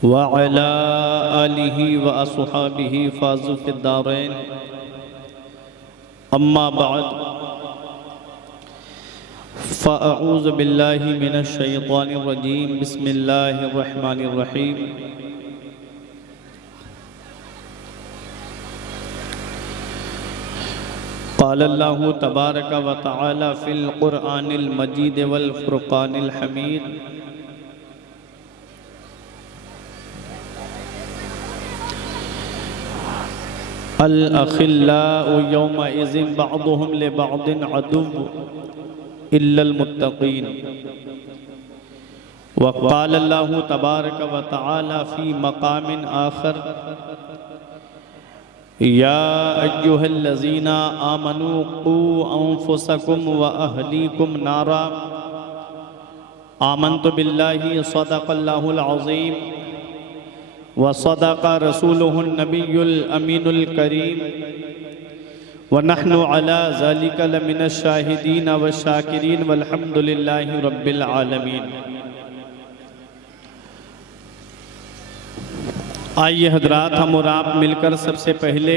वअला आलिहि व अस्हाबिहि फाज़ू फ़िद्दारैन अम्मा बअद फ़अऊज़ु बिल्लाहि मिनश शैतानिर रजीम बिस्मिल्लाहिर रहमानिर रहीम। क़ाल अल्लाहु तबारक व तआला फ़िल क़ुरआनिल मजीद वल फ़ुरक़ानिल हमीद। अल अखिल्लाउ यौमइज़िन बअदुहुम लिबअदिन अदुव्व इल्लल मुत्तक़ीन। व क़ाल अल्लाहु तबारक व तआला फ़ी मक़ामिन आख़र या अय्युहल्लज़ीना आमनू क़ू अंफ़ुसकुम व अहलीकुम नारा आमन्तु बिल्लाहि सदक़ल्लाहुल अज़ीम व सदक़ रसूलुहुन नबियुल अमीनुल करीम व नहनु अला ज़ालिका लमिनश शाहिदीन व शाकिरीन वल्हम्दुलिल्लाहि रब्बिल आलमीन। आइए हज़रात, हम और आप मिलकर सबसे पहले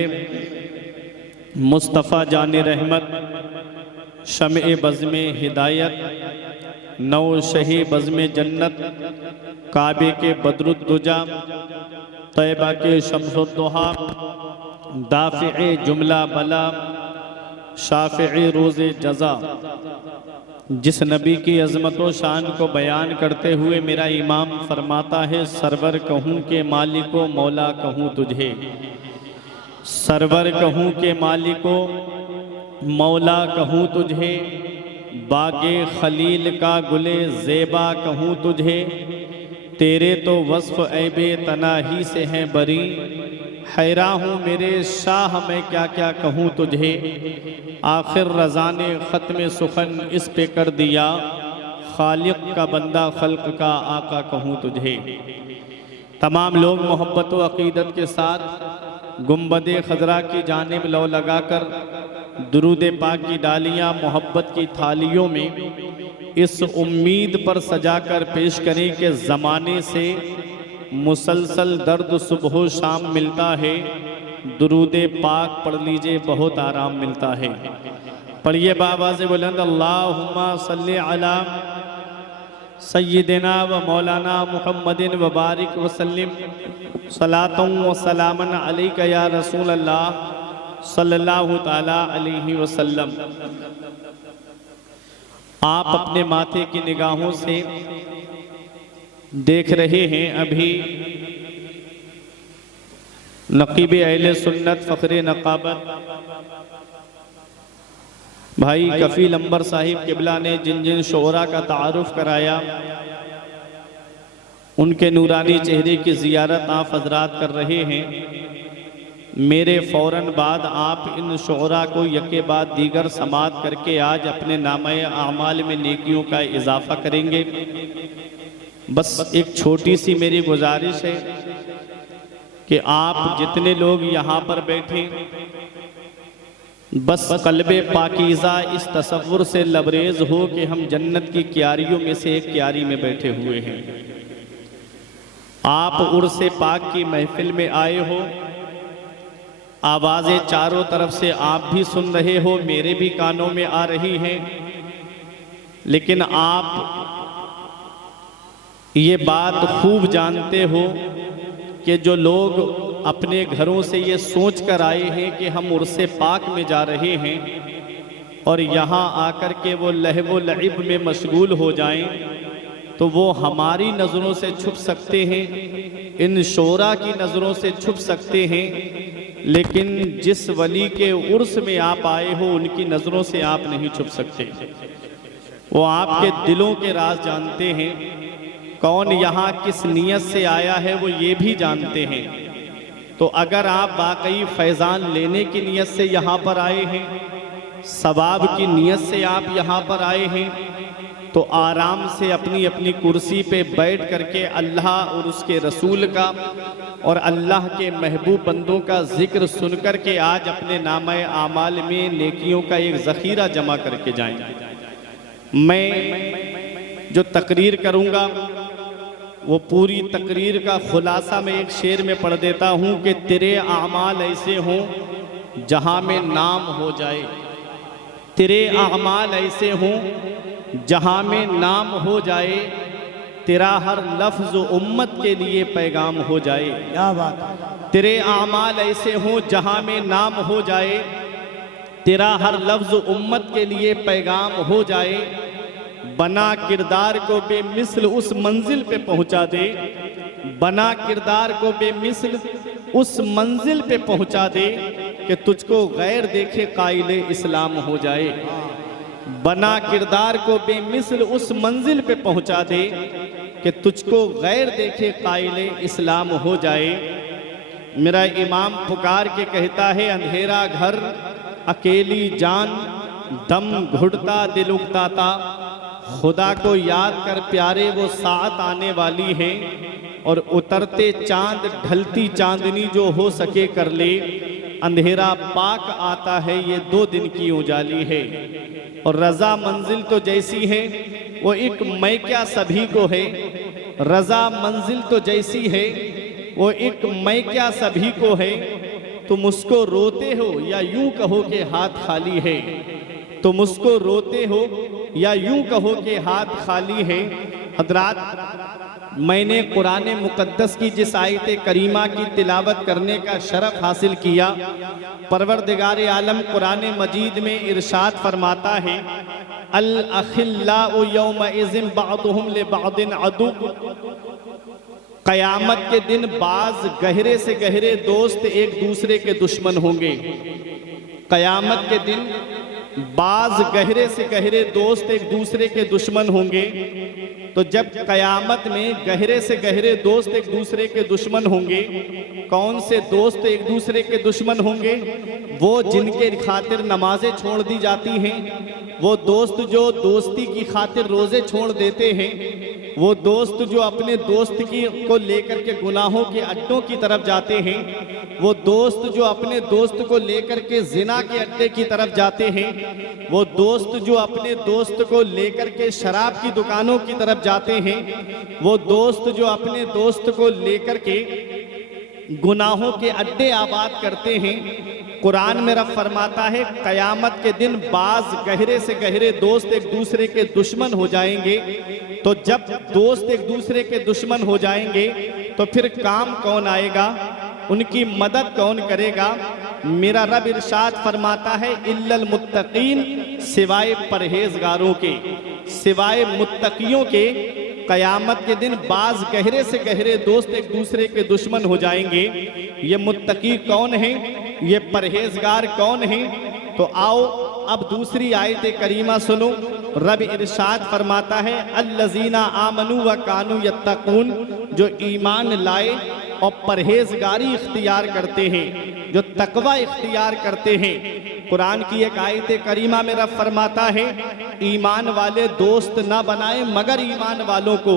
मुस्तफ़ा जाने रहमत, शम्ए बज़्मे हिदायत, नौ शहे बज़्मे जन्नत, काबे के बदरुद्दुजा, तैबा के शम्सुद्दुहा, दाफ़िए जुमला बला, शाफ़िए रोज़े जज़ा, जिस नबी की अज़मत व शान को बयान करते हुए मेरा इमाम फरमाता है, सरवर कहूँ के मालिको मौला कहूँ तुझे, सरवर कहूँ के मालिको मौला कहूँ तुझे, बागे खलील का गुले ज़ेबा कहूँ तुझे, तेरे तो वस्फ़ ऐबे तनाही से हैं बरी, हैरा हूँ मेरे शाह मैं क्या क्या कहूँ तुझे, आखिर रज़ा ने ख़त्म सुखन इस पे कर दिया, खालिक का बंदा खल्क का आका कहूँ तुझे। तमाम लोग मोहब्बत व अक़ीदत के साथ गुंबद खज़रा की जानिब लौ लगाकर दुरूद पाक की डालियाँ मोहब्बत की थालियों में इस उम्मीद पर सजाकर पेश करें कि ज़माने से मुसलसल दर्द सुबह शाम मिलता है, दुरूद पाक पढ़ लीजिए बहुत आराम मिलता है। पढ़िए बाबा से बुलंद, अल्लाहुम्मा सल्ली अला सय्यिदिना व मौलाना मुहम्मदिन व बारिक व सल्लिम सलातन व सलामन अलैका या रसूल अल्लाह सल्लल्लाहु ताला अलैहि वसल्लम। आप अपने माथे की निगाहों से देख रहे हैं अभी नक़ीब अहले सुन्नत फ़ख्रे नक़ाबत भाई कफ़ील अंबर साहिब किबला ने जिन जिन शोरा का तारुफ़ कराया, उनके नूरानी चेहरे की ज़ियारत आप हज़रात कर रहे हैं। मेरे फ़ौरन बाद आप इन शोरा को यके बाद दीगर समात करके आज अपने नामे आमाल में नेकियों का इजाफ़ा करेंगे। बस एक छोटी सी मेरी गुजारिश है कि आप जितने लोग यहाँ पर बैठे, बस कल्बे पाकीज़ा इस तसव्वुर से लबरेज़ हो कि हम जन्नत की क्यारियों में से एक क्यारी में बैठे हुए हैं। आप उर्से पाक की महफिल में आए हो, आवाज़ें चारों तरफ से आप भी सुन रहे हो, मेरे भी कानों में आ रही हैं, लेकिन आप ये बात खूब जानते हो कि जो लोग अपने घरों से ये सोच कर आए हैं कि हम उर्से पाक में जा रहे हैं और यहाँ आकर के वो लहव लइब में मशगूल हो जाएं, तो वो हमारी नज़रों से छुप सकते हैं, इन शोरा की नज़रों से छुप सकते हैं, लेकिन जिस वली के उर्स में आप आए हो उनकी नज़रों से आप नहीं छुप सकते। वो आपके दिलों के राज जानते हैं, कौन यहाँ किस नीयत से आया है वो ये भी जानते हैं। तो अगर आप वाकई फैज़ान लेने की नीयत से यहाँ पर आए हैं, सवाब की नीयत से आप यहाँ पर आए हैं, तो आराम से अपनी अपनी कुर्सी पे बैठ करके अल्लाह और उसके रसूल का और अल्लाह के महबूब बंदों का ज़िक्र सुन कर के आज अपने नामे आमाल में नेकियों का एक ज़ख़ीरा जमा करके जाएं। मैं जो तकरीर करूँगा, वो ये भी जानते हैं कि यहाँ पर बैठे हैं, वो पूरी तकरीर का खुलासा मैं एक शेर में पढ़ देता हूँ कि तेरे आमाल ऐसे हों जहाँ में नाम हो जाए, तेरे आमाल ऐसे हों जहाँ में नाम हो जाए, तेरा हर लफ्ज़ उम्मत के लिए पैगाम हो जाए। क्या बात है। तेरे आमाल ऐसे हों जहाँ में नाम हो जाए, तेरा हर लफ्ज़ उम्मत के लिए पैगाम हो जाए। बना किरदार को बेमिसल उस मंजिल पे पहुंचा दे, बना किरदार को बेमिसल उस मंजिल पे पहुंचा दे कि तुझको गैर देखे काइले इस्लाम हो जाए। बना किरदार को बेमिसल उस मंजिल पे पहुंचा दे कि तुझको गैर देखे काइले इस्लाम हो जाए। मेरा इमाम पुकार के कहता है, अंधेरा घर अकेली जान, दम घुटता दिल उगताता, खुदा को याद कर प्यारे वो साथ आने वाली है, और उतरते चांद ढलती चांदनी जो हो सके कर ले, अंधेरा पाक आता है ये 2 दिन की उजाली है। और रज़ा मंजिल तो जैसी है वो एक मैं क्या सभी को है, रज़ा मंजिल तो जैसी है वो एक मैं क्या सभी को है। तुम उसको रोते हो या यूं कहो कि हाथ खाली है, तुम उसको रोते हो या यूं कहो कि हाथ खाली है। हज़रात, मैंने कुरान मुक़द्दस की जिस आयत करीमा की तिलावत करने का शरफ हासिल किया, परवरदिगार आलम कुरान मजीद में इरशाद फरमाता है, अल अखिल्लाउ यौमइज़िन बअदुहुम लिबअदिन अदु। क़यामत के दिन बाज गहरे से गहरे दोस्त एक दूसरे के दुश्मन होंगे। क़यामत के दिन बाज गहरे से गहरे दोस्त एक दूसरे के दुश्मन होंगे। तो जब क़यामत में गहरे से गहरे दोस्त एक दूसरे के दुश्मन होंगे, कौन से दोस्त एक दूसरे के दुश्मन होंगे? वो जिनके खातिर नमाजें छोड़ दी जाती हैं, वो दोस्त जो दोस्ती की खातिर रोज़े छोड़ देते हैं, वो दोस्त जो अपने दोस्त की को लेकर के गुनाहों के अड्डों की तरफ जाते हैं, वो दोस्त जो अपने दोस्त को लेकर के जिना के अड्डे की तरफ जाते हैं, वो दोस्त जो अपने दोस्त को लेकर के शराब की दुकानों की तरफ जाते हैं, वो दोस्त जो अपने दोस्त को लेकर के गुनाहों के अड्डे आबाद करते हैं। कुरान में रब फरमाता है, क़यामत के दिन बाज गहरे से गहरे दोस्त एक दूसरे के दुश्मन हो जाएंगे। तो जब दोस्त एक दूसरे के दुश्मन हो जाएंगे तो फिर काम कौन आएगा, उनकी मदद कौन करेगा? मेरा रब इरशाद फरमाता है, इल्लल मुत्तकीन, सिवाय परहेजगारों के, सिवाय मुत्तकियों के। क़यामत के दिन बाज गहरे से गहरे दोस्त एक दूसरे के दुश्मन हो जाएंगे। ये मुत्तकी कौन है, ये परहेजगार कौन है? तो आओ अब दूसरी आयत करीमा सुनो। रब इरशाद फरमाता है, अल्लज़ीना आमनू व कानू यत्तकून, जो ईमान लाए और परहेजगारी इख्तियार करते हैं, जो तकवा इख्तियार करते हैं। कुरान की एक आयत करीमा में रब फरमाता है, ईमान वाले दोस्त ना बनाए मगर ईमान वालों को।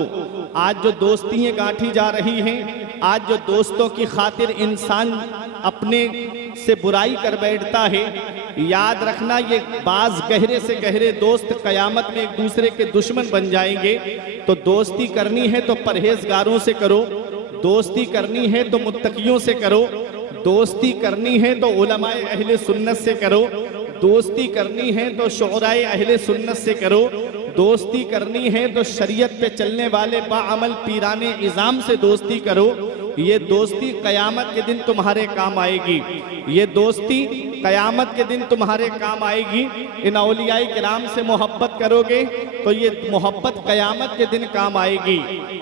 आज जो दोस्तियाँ गांठी जा रही हैं, आज जो दोस्तों की खातिर इंसान अपने से बुराई कर बैठता है, याद रखना ये बाज गहरे से गहरे दोस्त क़यामत में एक दूसरे के दुश्मन बन जाएंगे। तो दोस्ती करनी है तो परहेजगारों से करो, दोस्ती करनी है तो मुत्तकियों से करो, दोस्ती करनी है तो उलमाए अहले सुन्नत से करो, दोस्ती करनी है तो शुअराए अहले सुन्नत से करो, दोस्ती करनी है तो शरीयत पे चलने वाले बाअमल पीराने इज़ाम से दोस्ती करो। ये दोस्ती क़यामत के दिन तुम्हारे काम आएगी, ये दोस्ती क़यामत के दिन तुम्हारे काम आएगी। इन औलियाए किराम से मोहब्बत करोगे तो ये मोहब्बत क़यामत के दिन काम आएगी।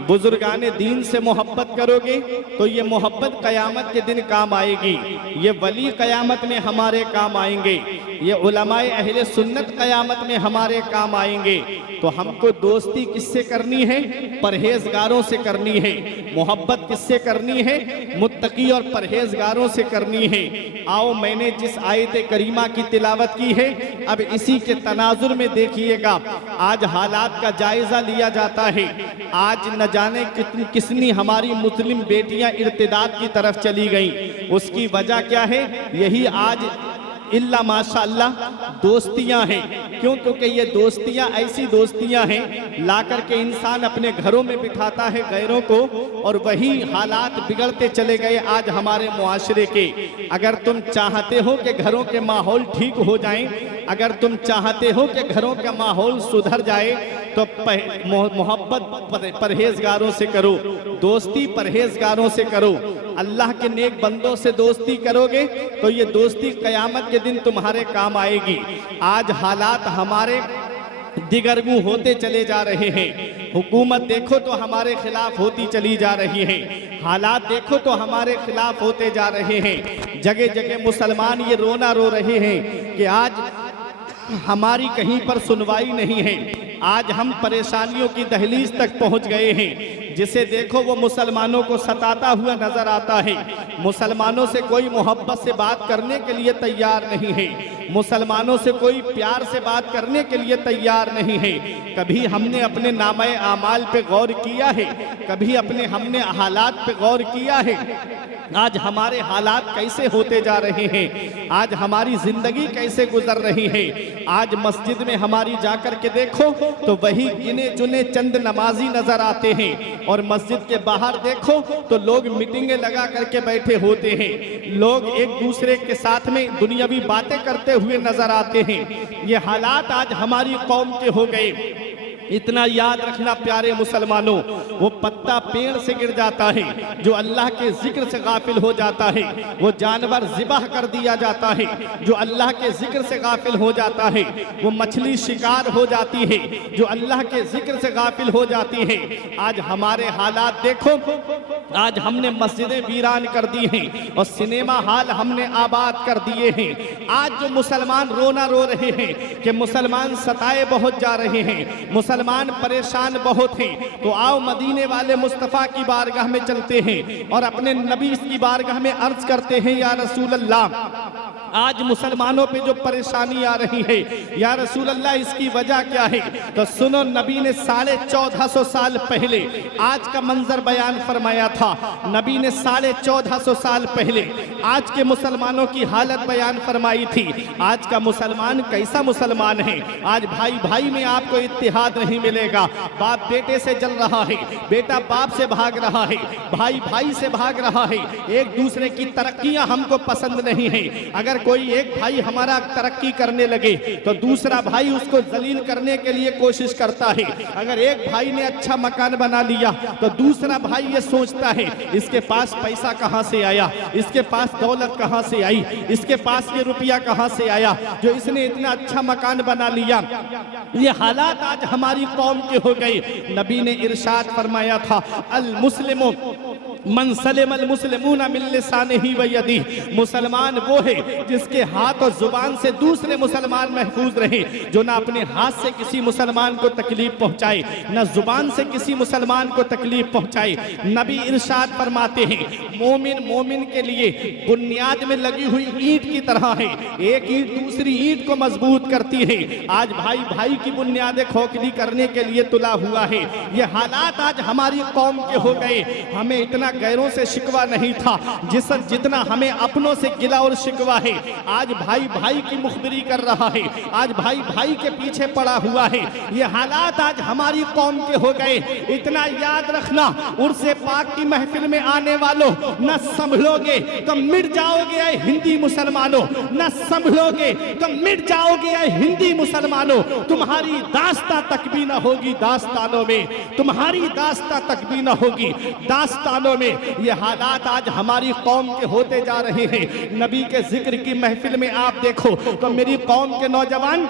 बुजुर्गाने दीन से मोहब्बत करोगे तो ये मोहब्बत क़यामत के दिन काम आएगी। ये वली क़यामत में हमारे काम आएंगे, ये उलमाए अहले सुन्नत क़यामत में हमारे काम आएंगे। तो हमको दोस्ती किससे करनी है? परहेजगारों से करनी है। मोहब्बत किससे करनी है? मुत्तकी और परहेजगारों से करनी है। आओ, मैंने जिस आयत करीमा की तिलावत की है, अब इसी के तनाजुर में देखिएगा। आज हालात का जायजा लिया जाता है। आज न जाने कितनी हमारी मुस्लिम बेटियां इर्तिदाद की तरफ चली गईं। उसकी वजह क्या है? यही आज इल्ला माशाअल्लाह दोस्तियां हैं। क्यों? क्योंकि ये दोस्तियां ऐसी दोस्तियां हैं ला करके इंसान अपने घरों में बिठाता है गैरों को, और वही हालात बिगड़ते चले गए आज हमारे मुआशरे के। अगर तुम चाहते हो कि घरों के माहौल ठीक हो जाएं, अगर तुम चाहते हो कि घरों का माहौल सुधर जाए, तो मोहब्बत परहेजगारों से करो, दोस्ती परहेजगारों से करो। अल्लाह के नेक बंदों से दोस्ती करोगे तो ये दोस्ती क़यामत के दिन तुम्हारे काम आएगी। आज हालात हमारे दिगरगू होते चले जा रहे हैं। हुकूमत देखो तो हमारे खिलाफ होती चली जा रही है, हालात देखो तो हमारे खिलाफ होते जा रहे हैं। जगह जगह मुसलमान ये रोना रो रहे हैं कि आज हमारी कहीं पर सुनवाई नहीं है, आज हम परेशानियों की दहलीज तक पहुंच गए हैं। जिसे देखो वो मुसलमानों को सताता हुआ नजर आता है। मुसलमानों से कोई मोहब्बत से बात करने के लिए तैयार नहीं है, मुसलमानों से कोई प्यार से बात करने के लिए तैयार नहीं है। कभी हमने अपने नामे आमाल पे गौर किया है? कभी हमने हालात पे गौर किया है? आज हमारे हालात कैसे होते जा रहे हैं, आज हमारी जिंदगी कैसे गुजर रही है। आज मस्जिद में हमारी जाकर के देखो तो वही गिने चुने चंद नमाजी नजर आते हैं, और मस्जिद के बाहर देखो तो लोग मीटिंगें लगा करके बैठे होते हैं। लोग एक दूसरे के साथ में दुनियावी बातें करते हुए नजर आते हैं। ये हालात आज हमारी कौम के हो गए। इतना याद रखना प्यारे मुसलमानों, वो पत्ता पेड़ से गिर जाता है जो अल्लाह के जिक्र से गाफिल हो जाता है, वो जानवर ज़िबाह कर दिया जाता है जो अल्लाह के जिक्र से गाफिल हो जाता है, वो मछली शिकार हो जाती है जो अल्लाह के जिक्र से गाफिल हो जाती है। आज हमारे हालात देखो, आज हमने मस्जिदें वीरान कर दी हैं और सिनेमा हॉल हमने आबाद कर दिए हैं। आज जो मुसलमान रोना रो रहे हैं कि मुसलमान सताए बहुत जा रहे हैं, मुसलमान परेशान बहुत हैं, तो आओ मदीने वाले मुस्तफ़ा की बारगाह में चलते हैं और अपने नबी की बारगाह में अर्ज करते हैं, या रसूल अल्लाह आज मुसलमानों पे जो परेशानी आ रही है, या रसूल अल्लाह इसकी वजह क्या है? तो सुनो, नबी ने 1450 साल पहले आज का मंजर बयान फरमाया था। नबी ने 1450 साल पहले आज के मुसलमानों की हालत बयान फरमाई थी। आज का मुसलमान कैसा मुसलमान है? आज भाई भाई में आपको इत्तेहाद नहीं मिलेगा। बाप बेटे से जल रहा है, बेटा बाप से भाग रहा है, भाई भाई से भाग रहा है। एक दूसरे की तरक्कियां हमको पसंद नहीं है। अगर कोई एक भाई हमारा तरक्की करने लगे तो दूसरा भाई उसको जलील करने के लिए कोशिश करता है। अगर एक भाई ने अच्छा मकान बना लिया तो दूसरा भाई ये सोचता है इसके पास पैसा कहां से आया, इसके पास दौलत कहां से आई, इसके पास ये रुपया कहां से आया जो इसने इतना अच्छा मकान बना लिया। ये हालात आज हमारी कौम के हो गए। नबी ने इरशाद फरमाया था, अल मुस्लिमो मन सलिमल मुस्लिमूना मिन लिसानिही व यदिही। मुसलमान वो है जिसके हाथ और जुबान से दूसरे मुसलमान महफूज रहे, जो ना अपने हाथ से किसी मुसलमान को तकलीफ पहुंचाए, ना जुबान से किसी मुसलमान को तकलीफ पहुंचाए। नबी इरशाद फरमाते हैं, मोमिन मोमिन के लिए बुनियाद में लगी हुई ईंट की तरह है, एक ईंट दूसरी ईंट को मजबूत करती है। आज भाई भाई की बुनियादें खोखली करने के लिए तुला हुआ है। ये हालात आज हमारी कौम के हो गए। हमें इतना गैरों से शिकवा नहीं था जितना हमें अपनों से गिला और शिकवा है। आज भाई भाई की मुखबिरी कर रहा है, आज भाई भाई के पीछे पड़ा हुआ है। ये हालात आज हमारी कौम के हो गए। इतना याद रखना, उर्से पाक की महफिल में आने वालों, न संभलोगे तो मिट जाओगे ऐ हिंदी मुसलमानों, न संभलोगे तो मिट जाओगे ऐ हिंदी मुसलमानों। तुम्हारी दास्तां तक भी न होगी दास्तानों में, तुम्हारी दास्तां तक भी न होगी दास्तानों में। ये हालात आज हमारी कौम के होते जा रहे हैं। नबी के जिक्र की महफिल में आप देखो तो मेरी कौम के नौजवान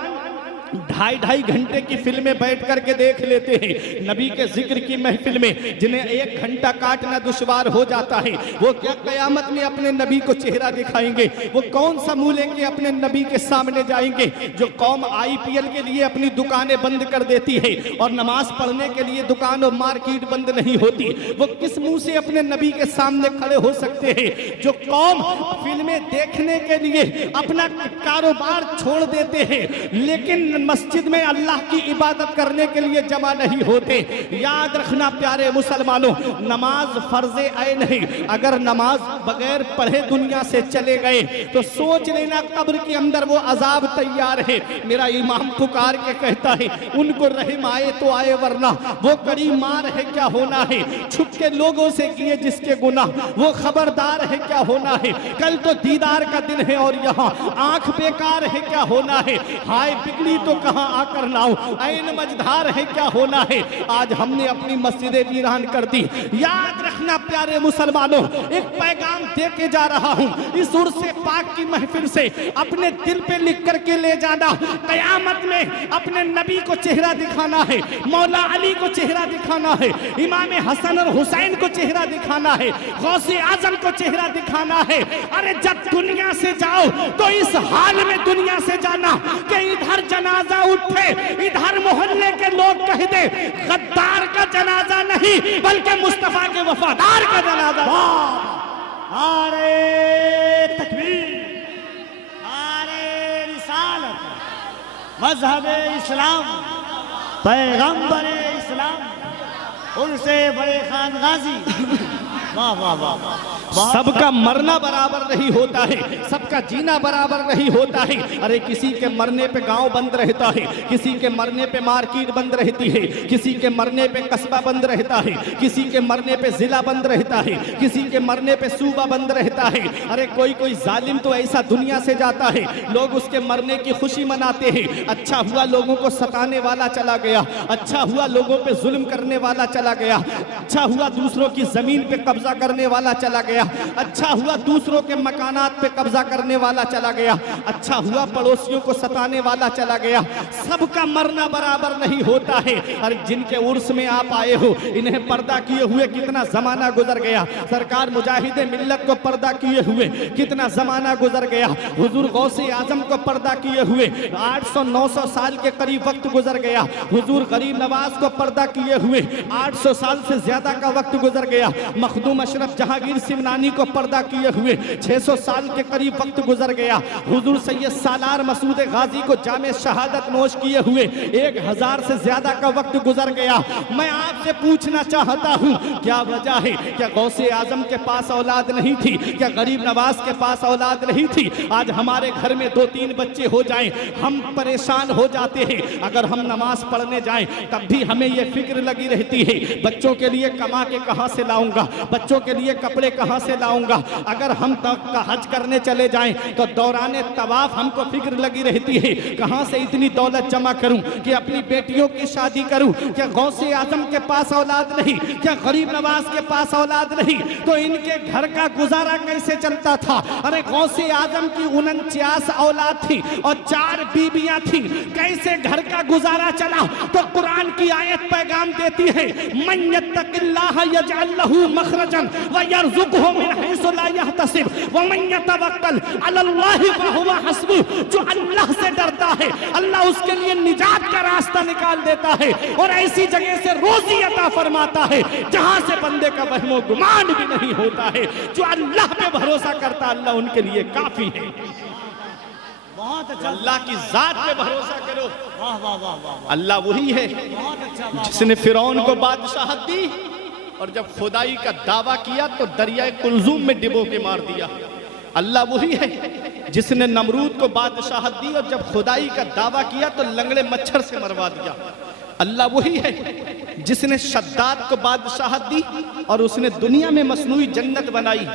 2.5 घंटे की फिल्में बैठ करके देख लेते हैं। नबी के जिक्र की महफिल में जिन्हें 1 घंटा काटना दुश्वार हो जाता है, वो क्या कयामत में अपने नबी को चेहरा दिखाएंगे? वो कौन सा मुंह लेके अपने नबी के सामने जाएंगे? जो कौम IPL के लिए अपनी दुकानें बंद कर देती है और नमाज पढ़ने के लिए दुकान और मार्केट बंद नहीं होती, वो किस मुंह से अपने नबी के सामने खड़े हो सकते हैं? जो कौम फिल्में देखने के लिए अपना कारोबार छोड़ देते हैं लेकिन मस्जिद में अल्लाह की इबादत करने के लिए जमा नहीं होते। याद रखना प्यारे मुसलमानों, नमाज फर्ज़े ऐन है। अगर नमाज बगैर पढ़े दुनिया से चले गए तो सोच लेना कब्र के अंदर वो अजाब तैयार है। मेरा इमाम पुकार के कहता है, उनको रहम आए तो आए वरना वो कड़ी मार है क्या होना है। छुप के लोगों से किए जिसके गुनाह वो खबरदार है क्या होना है। कल तो दीदार का दिन है और यहाँ आंख बेकार है क्या होना है। हाय बिगड़ी तो कहाँ आकर नाओ, ऐन मझधार है क्या होना है। आज हमने अपनी मस्जिदें वीरान कर दी। याद रखना प्यारे मुसलमानों, एक पैगाम दे के जा रहा हूँ। इस उर्स पाक की महफिल से अपने दिल पे लिख करके ले जाना। कयामत में अपने नबी को चेहरा दिखाना है, मौला अली को चेहरा दिखाना है, इमाम हसन और हुसैन को चेहरा दिखाना है, गौसे आजम को चेहरा दिखाना है। अरे जब दुनिया से जाओ तो इस हाल में दुनिया से जाना कि इधर जनाजा उठे, इधर मोहल्ले के लोग कह दे गद्दार का जनाजा नहीं बल्कि मुस्तफा के वफादार का जनाजा। नारे तकबीर, नारे रिसालत, मजहब इस्लाम, पैगंबर इस्लाम, उनसे बड़े खान गाजी। वाह वाह वाह वाह। सबका मरना बराबर नहीं होता है, सबका जीना बराबर नहीं होता है। अरे किसी के मरने पे गांव बंद रहता है, किसी के मरने पे मार्केट बंद रहती है, किसी के मरने पे कस्बा बंद रहता है, किसी के मरने पे जिला बंद रहता है, किसी के मरने पे सूबा बंद रहता है। अरे कोई कोई जालिम तो ऐसा दुनिया से जाता है, लोग उसके मरने की खुशी मनाते हैं। अच्छा हुआ लोगों को सताने वाला चला गया, अच्छा हुआ लोगों पे जुल्म करने वाला चला गया, अच्छा हुआ दूसरों की जमीन पे कब्जा करने वाला चला गया, अच्छा हुआ दूसरों के मकानात पे कब्जा करने वाला चला गया, अच्छा हुआ पड़ोसियों को सताने वाला चला गया। सबका मरना बराबर नहीं होता है। और जिनके उर्स में आप आए हो, इन्हें पर्दा किए हुए कितना जमाना गुजर गया। सरकार मुजाहिदे मिल्लत को पर्दा किए हुए कितना जमाना गुजर गया। हुजूर गौसे आजम को पर्दा किए हुए 800-900 साल के करीब वक्त गुजर गया। हुजूर गरीब नवाज को पर्दा किए हुए 800 साल से ज्यादा का वक्त गुजर गया। मखदूम अशरफ जहांगीर सिमनानी को पर्दा किए हुए 600 साल के करीब वक्त गुजर गया। हुजूर सैयद सालार मसूद गाजी को जामे शहादत नोश किए हुए 1000 से ज्यादा का वक्त गुजर गया। मैं आपसे पूछना चाहता हूँ, क्या वजह है? क्या गौसे आजम के पास औलाद नहीं थी? क्या गरीब नवाज के पास औलाद नहीं थी? आज हमारे घर में 2-3 बच्चे हो जाएं, हम परेशान हो जाते हैं। अगर हम नमाज पढ़ने जाएं तब भी हमें ये फिक्र लगी रहती है, बच्चों के लिए कमा के कहाँ से लाऊंगा, बच्चों के लिए कपड़े कहाँ से लाऊंगा। अगर हम हज करने चले जाएं तो दौरान तवाफ हमको फिक्र लगी रहती है, कहाँ से इतनी दौलत जमा करूं कि अपनी बेटियों की शादी करूं। क्या गौसे आजम के पास औलाद नहीं? क्या गरीब नवाज के पास औलाद नहीं? तो इनके घर का गुजारा कैसे चलता था? अरे गौसे आजम की 49 औलाद थी और 4 बीबियां थी, कैसे घर का गुजारा चला? तो कुरान की आयत पैगाम देती है, मन यत्तकिल्लाह यजअल लहू मखरजन व यरज़ुक़हु मिन हैसु ला यहतसिब व मन यतवक्कल अलल्लाहि फहुवा हस्बुह। जो अल्लाह से डरता है अल्लाह उसके लिए निजात का रास्ता निकाल देता है और ऐसी जगह से रोजी अता फरमाता है जहां से बंदे का वहमो गुमान भी नहीं होता है। जो अल्लाह पे भरोसा करता अल्लाह उनके लिए काफी है। बहुत अच्छा, अल्लाह की जात पे भरोसा करो। वाह वाह वाह वाह। अल्लाह वही है बहुत अच्छा, जिसने फिरौन को बादशाहत दी और जब खुदाई का दावा किया तो दरिया कुलजूम में डिबो के मार दिया। अल्लाह वही है जिसने नमरूद को बादशाहत दी और जब खुदाई का दावा किया तो लंगड़े मच्छर से मरवा दिया। अल्लाह वही है जिसने शद्दाद को बादशाहत दी और उसने दुनिया में मसनूई जन्नत बनाई।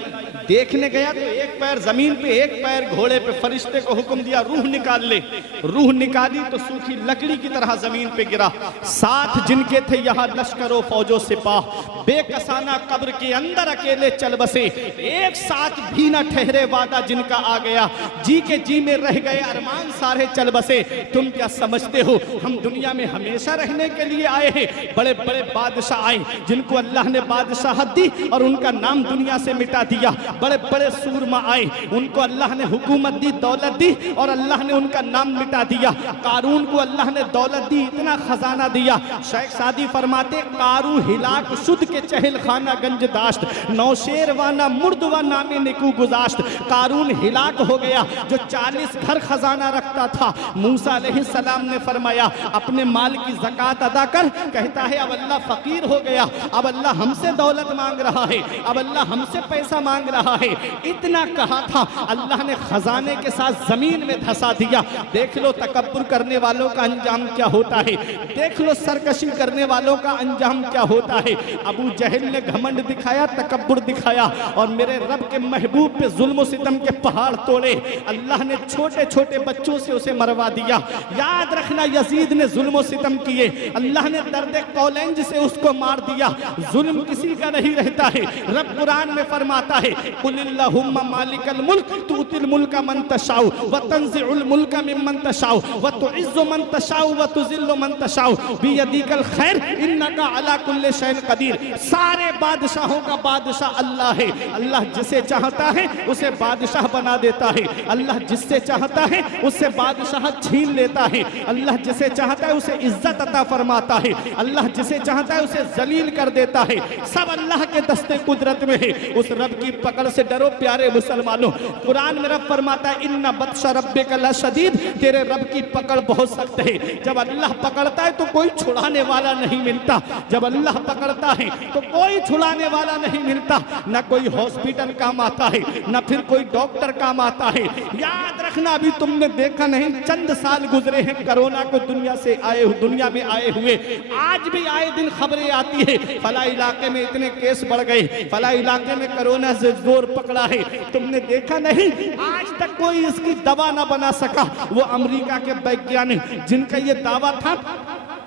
देखने गया तो एक पैर जमीन पे एक पैर घोड़े पे, फरिश्ते को हुक्म दिया रूह निकाल ले, रूह निकाली तो सूखी लकड़ी की तरह जमीन पे गिरा। साथ जिनके थे यहाँ लश्करों फौजों सिपाह, बेकसाना कब्र के अंदर अकेले चल बसे, एक साथ भी न ठहरे वादा जिनका आ गया, जी के जी में रह गए अरमान सारे चल बसे। तुम क्या समझते हो हम दुनिया में हमेशा रहने के लिए आए हैं? बड़े बड़े बादशाह आए जिनको अल्लाह ने बादशाहत दी और उनका नाम दुनिया से मिटा दिया। बड़े बड़े सूरमा आए, उनको अल्लाह ने हुकूमत दी, दौलत दी और अल्लाह ने उनका नाम मिटा दिया। कारून को अल्लाह ने दौलत दी, इतना खजाना दिया। शेख सादी फरमाते कारू हिलाक शुद्ध के चहल खाना गंज दाश्त, नौशेरवाना मुर्दवा नामे निकू गुजाश्त। कारून हिलाक हो गया जो 40 घर खजाना रखता था। मूसा अलैहिस्सलाम ने फरमाया अपने माल की ज़कात अदा कर। कहता है अब अल्लाह फकीर हो गया, अब अल्लाह हमसे दौलत मांग रहा है, अब अल्लाह हमसे पैसा मांग रहा है। इतना कहा था, अल्लाह ने खजाने के साथ जमीन में धंसा दिया। देख लो तकब्बुर करने वालों का अंजाम क्या होता है, देख लो सरकशी करने वालों का अंजाम क्या होता है। अबू जहल ने घमंड दिखाया, तकब्बुर दिखाया और मेरे रब के महबूब पे जुल्म सितम के पहाड़ तोड़े। अल्लाह ने छोटे छोटे बच्चों से उसे मरवा दिया। याद रखना यजीद ने जुल्म सितम किए, अल्लाह ने दर्द कौलेंज से उसको मार दिया। जुल्म किसी का नहीं रहता है। रब कुरान में फरमाता है कुलिल्लाहुम्मा मालिकल मुल्क तुतिल मुल्का मन तशाउ व तंज़िउल मुल्का मिम्मन तशाउ व तुइज़्ज़ु मन तशाउ व तुज़िल्लु मन तशाउ बियदिकल खैर इन्नका अला कुल्लि शैइन कदीर। सारे बादशाहों का बादशाह अल्लाह है। अल्लाह जिसे चाहता है उसे बादशाह बना देता है, अल्लाह जिससे चाहता है उससे बादशाह छीन लेता है, अल्लाह जिसे चाहता है उसे इज्जत अता फरमाता है, अल्लाह जिसे चाहता है उसे जलील कर देता है। सब अल्लाह के दस्ते कुदरत में है। उस रब की पकड़ से डरो प्यारे मुसलमानों। कुरान में रब फरमाता है इन्ना बत्शा रब्बिका लशदीद, तेरे रब की पकड़ बहुत सख्त है। जब अल्लाह पकड़ता है तो कोई छुड़ाने वाला नहीं मिलता, जब अल्लाह पकड़ता है तो कोई छुड़ाने वाला नहीं मिलता। न कोई हॉस्पिटल काम आता है, न फिर कोई डॉक्टर काम आता है। याद रखना अभी तुमने देखा नहीं, चंद साल गुजरे हैं कोरोना को दुनिया में आए हुए। आज भी आए दिन खबरें आती है फला इलाके में इतने केस बढ़ गए, फला इलाके में कोरोना से जोर पकड़ा है। तुमने देखा नहीं आज तक कोई इसकी दवा ना बना सका। वो अमेरिका के वैज्ञानिक जिनका ये दावा था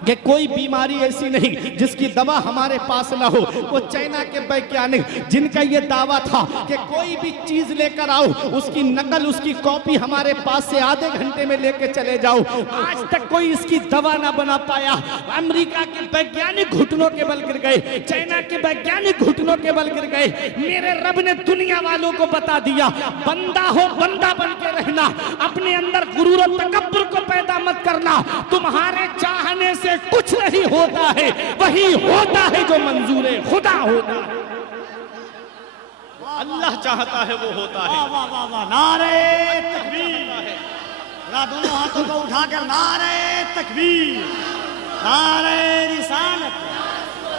कि कोई बीमारी ऐसी नहीं जिसकी दवा हमारे पास ना हो, वो चाइना के वैज्ञानिक जिनका ये दावा था कि कोई भी चीज लेकर आओ उसकी नकल उसकी कॉपी हमारे पास से आधे घंटे में लेके चले जाओ, आज तक कोई इसकी दवा ना बना पाया। अमेरिका के वैज्ञानिक घुटनों के बल गिर गए, चाइना के वैज्ञानिक घुटनों के बल गिर गए। मेरे रब ने दुनिया वालों को बता दिया बंदा हो बंदा बन के रहना, अपने अंदर गुरूर और तकब्बुर को पैदा मत करना। तुम्हारे चाहने से कुछ नहीं होता है, वही होता है जो मंजूर खुदा होता है। अल्लाह चाहता है वो होता है। वाह वाह वाह वाह, नारे तकबीर। दोनों हाथों को उठाकर नारे तकबीर, नारे रिसालत,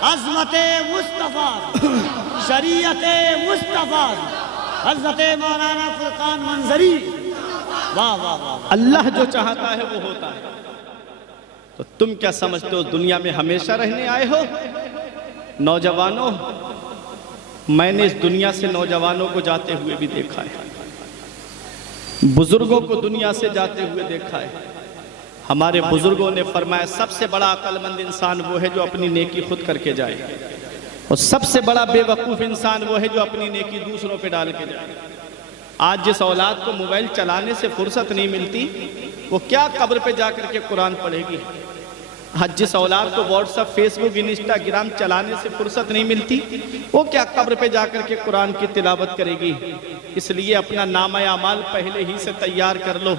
अज़मते मुस्तफा, शरीयते मुस्तफा, हज़रत मौलाना फुरकान मंजरी। वाह वाह वाह, अल्लाह जो चाहता है वो होता है। तो तुम क्या समझते हो दुनिया में हमेशा रहने आए हो? नौजवानों, मैंने इस दुनिया से नौजवानों को जाते हुए भी देखा है, बुजुर्गों को दुनिया से जाते हुए देखा है। हमारे बुजुर्गों ने फरमाया सबसे बड़ा अक्लमंद इंसान वो है जो अपनी नेकी खुद करके जाए, और सबसे बड़ा बेवकूफ़ इंसान वो है जो अपनी नेकी दूसरों पे डाल के जाए। आज जिस औलाद को मोबाइल चलाने से फुर्सत नहीं मिलती वो क्या कब्र पे जाकर के कुरान पढ़ेगी? आज जिस औलाद को व्हाट्सएप फेसबुक इंस्टाग्राम चलाने से फुर्सत नहीं मिलती वो क्या कब्र पे जाकर के कुरान की तिलावत करेगी? इसलिए अपना नामा अमाल पहले ही से तैयार कर लो।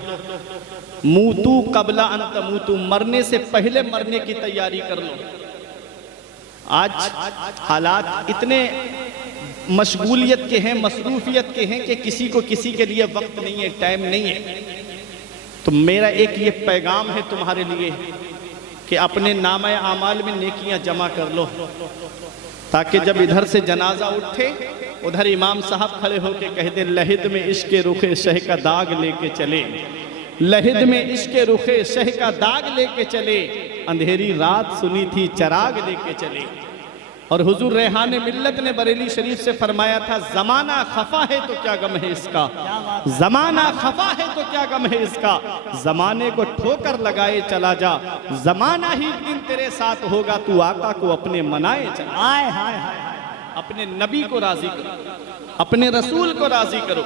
मूतू कबला अन तमूतू, मरने से पहले मरने की तैयारी कर लो। आज हालात इतने मशगूलियत के हैं, मसरूफियत के हैं कि किसी को किसी के लिए वक्त नहीं है, टाइम नहीं है। तो मेरा एक ये पैगाम है तुम्हारे लिए कि अपने नामा आमाल में नेकियां जमा कर लो, ताकि जब इधर से जनाजा उठे उधर इमाम साहब खड़े होके कह दे लहिद में इश्क रुखे शह का दाग लेके चले, लहिद में इश्क रुखे शह का दाग लेके चले, अंधेरी रात सुनी थी चराग लेके चले। और हुजूर रेहाने मिल्लत ने बरेली शरीफ से फरमाया था जमाना खफा है तो क्या गम है इसका, जमाना खफा है तो क्या गम है इसका, जमाने को ठोकर लगाए चला जा, जमाना ही एक दिन तेरे साथ होगा, तू आका को अपने मनाए चला। हाय हाय हाय, अपने नबी को राजी करो, अपने रसूल को राजी करो।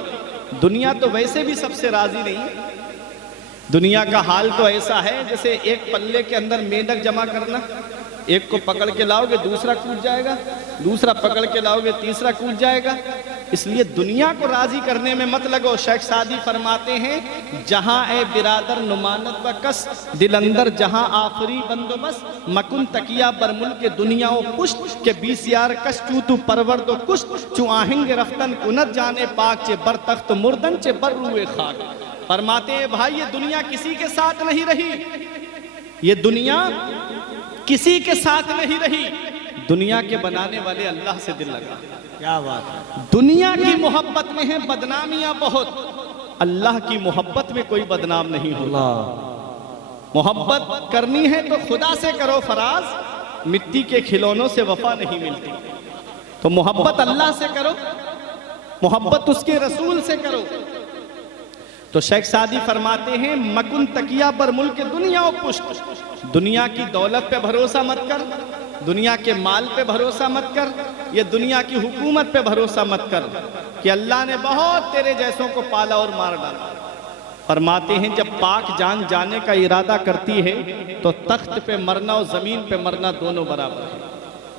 दुनिया तो वैसे भी सबसे राजी नहीं है। दुनिया का हाल तो ऐसा है जैसे एक पल्ले के अंदर मेंढक जमा करना, एक को पकड़ के लाओगे दूसरा कूद जाएगा, दूसरा पकड़ के लाओगे तीसरा कूद जाएगा। इसलिए दुनिया को राजी करने में मत लगो। शेख सादी फरमाते हैं, जहां ए बिरादर नुमानत बकस, दिल अंदर जहां आखिरी बंदोबस, मकुन तकिया बरमुल के दुनिया ओ पुष्ट के 20 यार कश तू परवर दो कुश्त, चु आहेंगे रफ्तन कुनत जाने पाक चे बर तख्त मुर्दन चे बर रुए खाक। फरमाते हैं भाई, ये दुनिया किसी के साथ नहीं रही, ये दुनिया किसी के साथ नहीं रही, दुनिया के बनाने वाले अल्लाह से दिल लगा। क्या बात है। दुनिया की मोहब्बत में है बदनामियां बहुत, अल्लाह की मोहब्बत में कोई बदनाम नहीं होगा। मोहब्बत करनी है तो खुदा से करो फराज, मिट्टी के खिलौनों से वफा नहीं मिलती। तो मोहब्बत अल्लाह से करो, मोहब्बत उसके रसूल से करो। तो शेख सादी फरमाते हैं, मकुन तकिया पर मुल्क दुनिया और पुष्ट, दुनिया की दौलत पे भरोसा मत कर, दुनिया के माल पे भरोसा मत कर, ये दुनिया की हुकूमत पे भरोसा मत कर कि अल्लाह ने बहुत तेरे जैसों को पाला और मार डाला। फरमाते हैं, जब पाक जान जाने का इरादा करती है तो तख्त पे मरना और ज़मीन पे मरना दोनों बराबर है।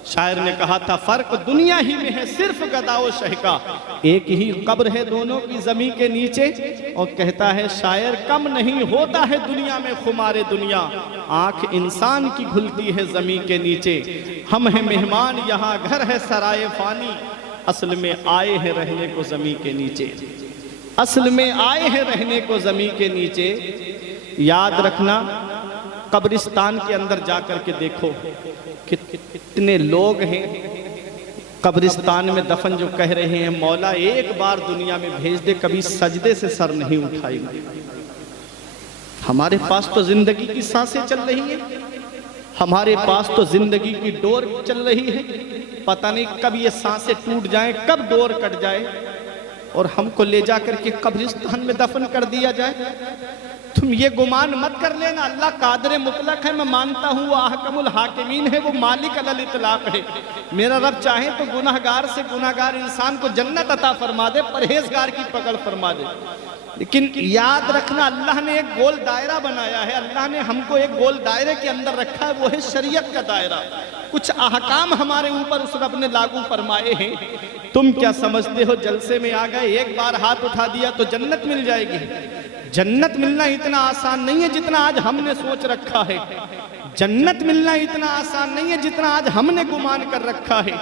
शायर ने कहा था, फर्क दुनिया ही में है सिर्फ गदाओ शह का, एक ही कब्र है दोनों की ज़मीन के नीचे। और कहता है शायर, कम नहीं होता है दुनिया में खुमारे दुनिया, आंख इंसान की खुलती है ज़मीन के नीचे। हम हैं मेहमान यहाँ घर है सराय फानी, असल में आए हैं रहने को ज़मीन के नीचे, असल में आए हैं रहने को ज़मीन के नीचे। याद रखना, कब्रिस्तान के अंदर जाकर के देखो कितने लोग हैं कब्रिस्तान में दफन, जो कह रहे हैं मौला एक बार दुनिया में भेज दे, कभी सजदे से सर नहीं उठाएंगे। हमारे पास तो जिंदगी की सांसें चल रही हैं, हमारे पास तो जिंदगी की डोर चल रही है, पता नहीं कब ये सांसें टूट जाएं, कब डोर कट जाए और हमको ले जाकर के कब्रिस्तान में दफन कर दिया जाए। तुम ये गुमान मत कर लेना, अल्लाह कादर मुतलक है, मैं मानता हूँ वो अहकमुल हाकिमीन है, वो मालिक अलल इतलाक है। मेरा रब चाहे तो गुनहगार से गुनहगार इंसान को जन्नत अता फरमा दे, परहेजगार की पकड़ फरमा दे। लेकिन याद रखना, अल्लाह ने एक गोल दायरा बनाया है, अल्लाह ने हमको एक गोल दायरे के अंदर रखा है, वो है शरीयत का दायरा। कुछ अहकाम हमारे ऊपर उस रब ने लागू फरमाए हैं। तुम क्या समझते हो, जलसे में आ गए, एक बार हाथ उठा दिया तो जन्नत मिल जाएगी? जन्नत मिलना इतना आसान नहीं है जितना आज हमने सोच रखा है। जन्नत मिलना इतना आसान नहीं है जितना आज हमने गुमान कर रखा है।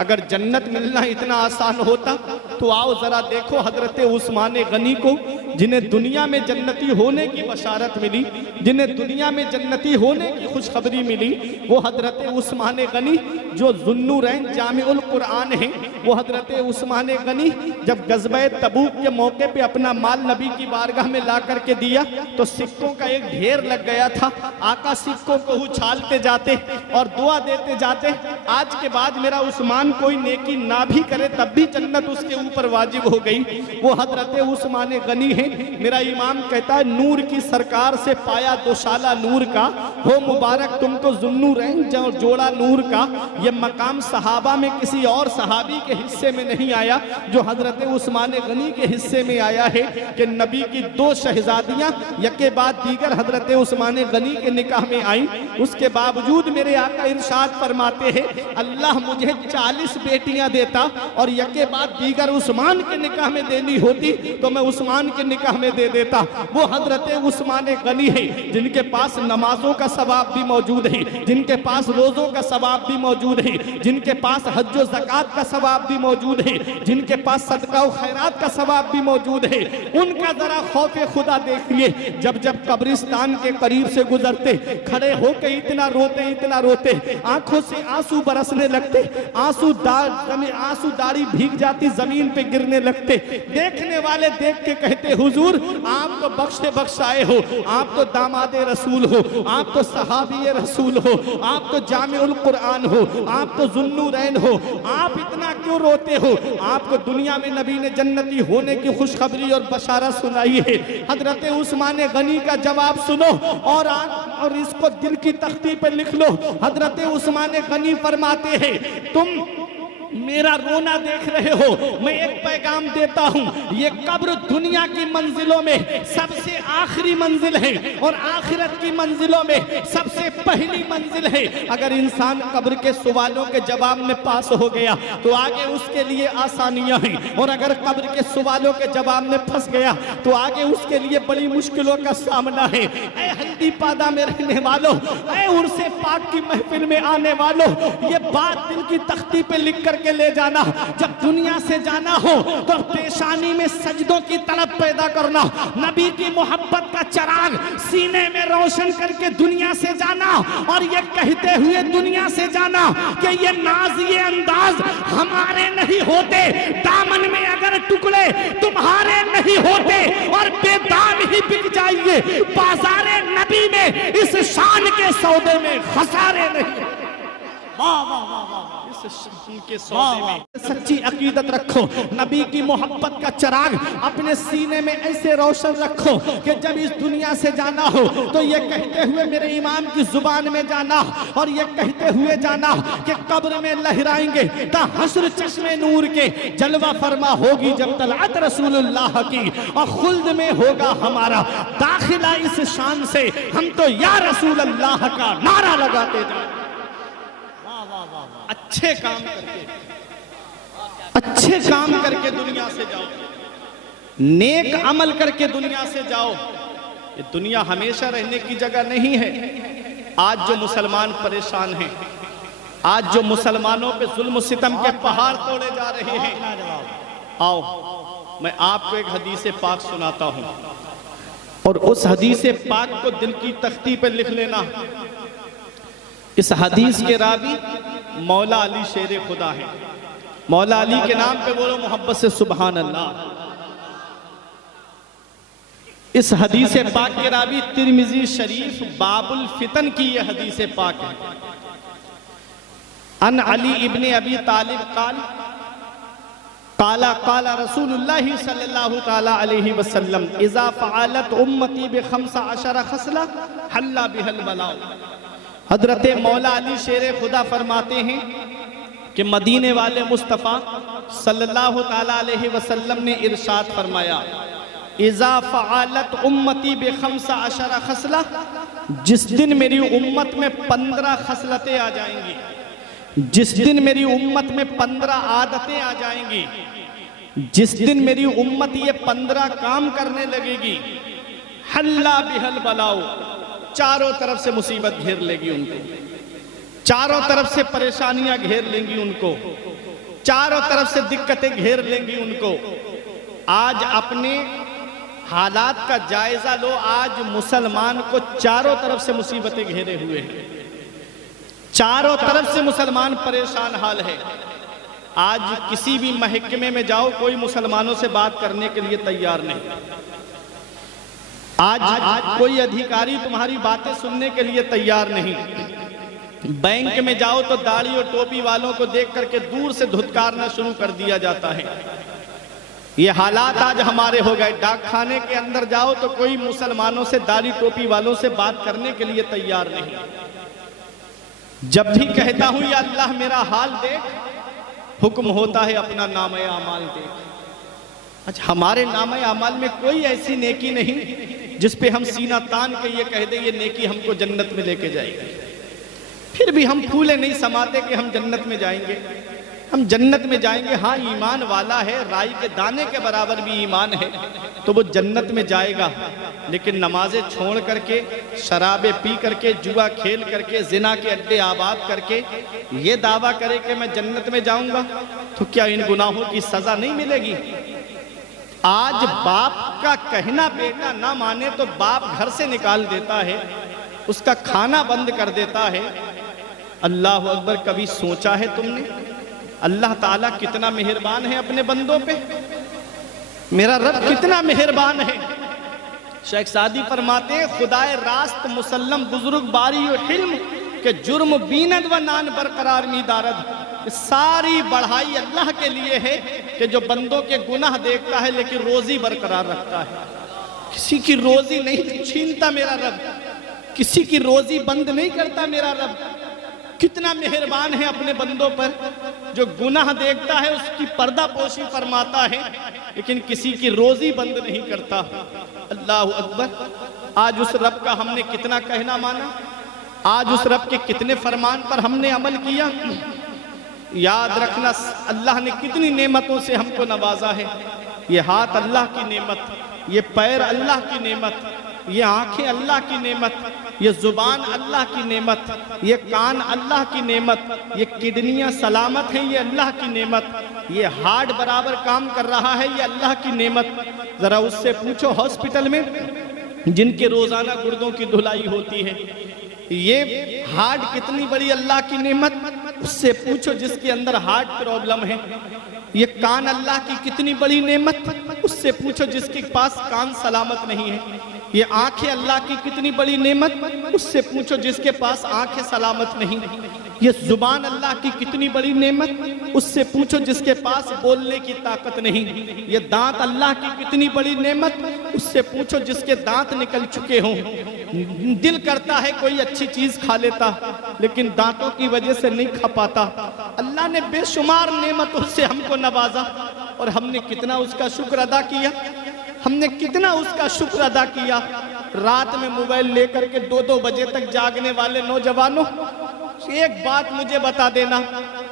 अगर जन्नत मिलना इतना आसान होता तो आओ जरा देखो हजरत उस्मान गनी को, जिन्हें दुनिया में जन्नती होने की बशारत मिली, जिन्हें दुनिया में जन्नती होने की खुशखबरी मिली, वो हजरत उस्मान गनी जो ज़ुन्नूरैन जामिउल कुरान है, वो हजरत उस्मान गनी जब गज़वे तबूक के मौके पे अपना माल नबी की बारगाह में ला करके दिया तो सिक्कों का एक ढेर लग गया था। आका सिक्कों को उछालते जाते और दुआ देते जाते, आज के बाद मेरा उस्मान कोई नेकी ना भी करे तब भी जन्नत उसके ऊपर वाजिब हो गई। वो हजरत उस्मान गनी है। मेरा इमाम कहता है, नूर की सरकार से पाया दोशाला नूर का, हो मुबारक तुमको ज़ुन्नूरैन जोड़ा नूर का। ये मकाम सहाबा में किसी और सहाबी के हिस्से में नहीं आया, जो हजरत उस्मान गनी के हिस्से में आया है कि नबी की 2 शहजादियां यके बाद दीगर हजरत उस्मान गनी के निकाह में आई। उसके बावजूद मेरे आका इरशाद फरमाते हैं, अल्लाह मुझे 40 बेटियां देता और यके बाद दीगर उस्मान के निकाह में देनी होती तो मैं उस्मान के निकाह में दे देता। वो हजरत उस्मान गनी है जिनके पास नमाजों का सवाब भी मौजूद है, जिनके पास रोजों का सवाब भी मौजूद है, जिनके पास हज व ज़कात का सवाब भी मौजूद है, जिनके पास सदका व खैरात का सवाब भी मौजूद है। उनका जरा खौफ खुदा देखिए, जब जब कब्रिस्तान के करीब से गुजरते, खड़े होकर इतना रोते, आंखों से आंसू बरसने लगते, आंसू दाढ़ी भीग जाती, जमीन पे गिरने लगते। देखने वाले देख के कहते, हुजूर आप तो बख्शे बख्शाए हो, आप तो दामादे रसूल हो, आप तो सहाबी रसूल हो, आप तो जामिउल कुरान हो, आप तो ज़ुन्नूरैन हो, आप इतना क्यों रोते हो? आपको दुनिया में नबी ने जन्नती होने की खुशखबरी और बशारत सुनाई है। हजरत उस्मान गनी का जवाब सुनो और इसको दिल की तख्ती पर लिख लो। हजरत उस्मान गनी फरमाते हैं, मेरा रोना देख रहे हो, मैं एक पैगाम देता हूं, ये कब्र दुनिया की मंजिलों में सबसे आखिरी मंजिल है और आखिरत की मंजिलों में सबसे पहली मंजिल है। अगर इंसान कब्र के सवालों के जवाब में पास हो गया तो आगे उसके लिए आसानियां हैं, और अगर कब्र के सवालों के जवाब में फंस गया तो आगे उसके लिए बड़ी मुश्किलों का सामना है। ऐ हल्दी पादा में रहने वालों, ऐ उर्से पाक की महफिल में आने वालों, ये बात दिल की तख्ती पे लिख करके ले जाना, जब दुनिया से जाना हो तो पेशानी में सजदों की तलब पैदा करना, नबी की मोहब्बत का चिराग सीने में रोशन करके दुनिया से जाना, और ये कहते हुए दुनिया से जाना कि ये नाज ये अंदाज हमारे नहीं होते, दामन में अगर टुकड़े तुम्हारे नहीं होते, और बेदाम ही बिक जाइए बाजारे नबी में, इस शान के सौदे में खसारे नहीं। वाह वाह वाह वाह, के सौदे में सच्ची अकीदत रखो, नबी की मोहब्बत का चिराग अपने सीने में ऐसे रोशन रखो कि जब इस दुनिया से जाना हो तो ये कहते हुए मेरे इमाम की जुबान में जाना, और ये कहते हुए जाना कि कब्र में लहराएंगे ता हश्र चश्मे नूर के, जलवा फरमा होगी जब तलअत रसूलुल्लाह की, और खुल्द में होगा हमारा दाखिला इस शान से, हम तो या रसूल अल्लाह का नारा लगाते जाए। अच्छे काम करके, अच्छे काम करके दुनिया से जाओ, नेक अमल करके दुनिया से जाओ। ये दुनिया हमेशा रहने की जगह नहीं है। आज जो मुसलमान परेशान हैं, आज जो मुसलमानों पे जुल्म सितम के पहाड़ तोड़े जा रहे हैं, आओ मैं आपको एक हदीस पाक सुनाता हूं, और उस हदीस पाक को दिल की तख्ती पर लिख लेना। इस हदीस के रावी मौला अली शेर खुदा है। मौला अली के नाम पे बोलो मोहब्बत से सुभान अल्लाह। इस हदीस पाक के रावी तिरमिजी शरीफ बाबुल फितन की यह हदीस पाक है। अन अली इब्ने अबी तालिब काला काला रसूलुल्लाह सल्लल्लाहु ताला अलैहि वसल्लम इज़ा फ़अलत उम्मती बिखम्सा अशरा खसला हल्ला बिहल बला। हजरत मौला अली शेर खुदा फरमाते हैं कि मदीने वाले मुस्तफ़ा सल्लल्लाहु ताला अलैहि वसल्लम ने इरशाद फरमाया, इज़ा फ़अलत उम्मती बिखम्सा अशरा खसला, जिस दिन मेरी उम्मत में 15 खसलतें आ जाएंगी, जिस दिन मेरी उम्मत में 15 आदतें आ जाएंगी, जिस दिन मेरी उम्मत ये 15 काम करने लगेगी, हल्ला बिहल बलाओ, चारों तरफ से मुसीबत घेर लेगी उनको, चारों तरफ से परेशानियां घेर लेंगी उनको, चारों तरफ से दिक्कतें घेर लेंगी उनको। आज अपने हालात का जायजा लो, आज मुसलमान को चारों तरफ से मुसीबतें घेरे हुए हैं, चारों तरफ से मुसलमान परेशान हाल है। आज किसी भी महकमे में जाओ, कोई मुसलमानों से बात करने के लिए तैयार नहीं। आज कोई अधिकारी तुम्हारी बातें सुनने के लिए तैयार नहीं। बैंक में जाओ तो दाढ़ी और टोपी वालों को देख करके दूर से धुतकारना शुरू कर दिया जाता है। ये हालात आज हमारे हो गए। डाक खाने के अंदर जाओ तो कोई मुसलमानों से, दाढ़ी टोपी वालों से बात करने के लिए तैयार नहीं। जब भी कहता हूं या अल्लाह मेरा हाल देख, हुक्म होता है अपना नामे आमाल देख। अच्छा, हमारे नामे आमाल में कोई ऐसी नेकी नहीं जिस पे हम सीना तान के ये कह दे ये नेकी हमको जन्नत में लेके जाएगी। फिर भी हम फूले नहीं समाते कि हम जन्नत में जाएंगे। हम जन्नत में जाएंगे, हाँ ईमान वाला है, राई के दाने के बराबर भी ईमान है तो वो जन्नत में जाएगा। लेकिन नमाजें छोड़ करके, शराबें पी करके, जुआ खेल करके, जिना के अड्डे आबाद करके ये दावा करे कि मैं जन्नत में जाऊंगा, तो क्या इन गुनाहों की सजा नहीं मिलेगी? आज बाप का कहना बेटा ना माने तो बाप घर से निकाल देता है, उसका खाना बंद कर देता है। अल्लाह अकबर, कभी सोचा है तुमने अल्लाह ताला कितना मेहरबान है अपने बंदों पे? मेरा रब कितना मेहरबान है। शेख सादी फरमाते हैं, खुदाए रास्त मुसल्लम बुजुर्ग बारी और हिल्म के जुर्म बीनद व नान बरकरार मीदारद। सारी बढ़ाई अल्लाह के लिए है कि जो बंदों के गुनाह देखता है लेकिन रोजी बरकरार रखता है। किसी की रोजी नहीं छीनता मेरा रब, किसी की रोजी बंद नहीं करता मेरा रब। कितना मेहरबान है अपने बंदों पर, जो गुनाह देखता है उसकी पर्दा पोशी फरमाता है, लेकिन किसी की रोजी बंद नहीं करता। अल्लाह अकबर। आज उस रब का हमने कितना कहना माना, आज उस रब के कितने फरमान पर हमने अमल किया। याद रखना, अल्लाह ने कितनी नेमतों से हमको नवाजा है। ये हाथ अल्लाह की नेमत, ये पैर अल्लाह की नेमत, ये आंखें अल्लाह की नेमत, ये जुबान अल्लाह की नेमत, ये कान अल्लाह की नेमत, ये किडनियां सलामत हैं, ये अल्लाह की नेमत, ये हार्ट बराबर काम कर रहा है, ये अल्लाह की नेमत। जरा उससे पूछो हॉस्पिटल में जिनके रोजाना गुर्दों की धुलाई होती है, ये हार्ट कितनी बड़ी अल्लाह की नेमत। उससे पूछो जिसके अंदर हार्ट प्रॉब्लम है, ये कान अल्लाह की कितनी बड़ी नेमत। उससे पूछो जिसके पास कान सलामत नहीं है। ये आंखें अल्लाह की कितनी बड़ी नेमत। उससे पूछो जिसके पास आंखें सलामत नहीं। ये जुबान अल्लाह की कितनी बड़ी नेमत। उससे पूछो जिसके पास बोलने की ताकत नहीं। ये दांत अल्लाह की कितनी बड़ी नेमत। उससे पूछो जिसके दांत निकल चुके हों। दिल करता है कोई अच्छी चीज खा लेता, लेकिन दांतों की वजह से नहीं खा पाता। अल्लाह ने बेशुमार नेमतों से हमको नवाजा, और हमने कितना उसका शुक्र अदा किया, हमने कितना उसका शुक्र अदा किया। रात में मोबाइल लेकर के 2-2 बजे तक जागने वाले नौजवानों, एक बात मुझे बता देना,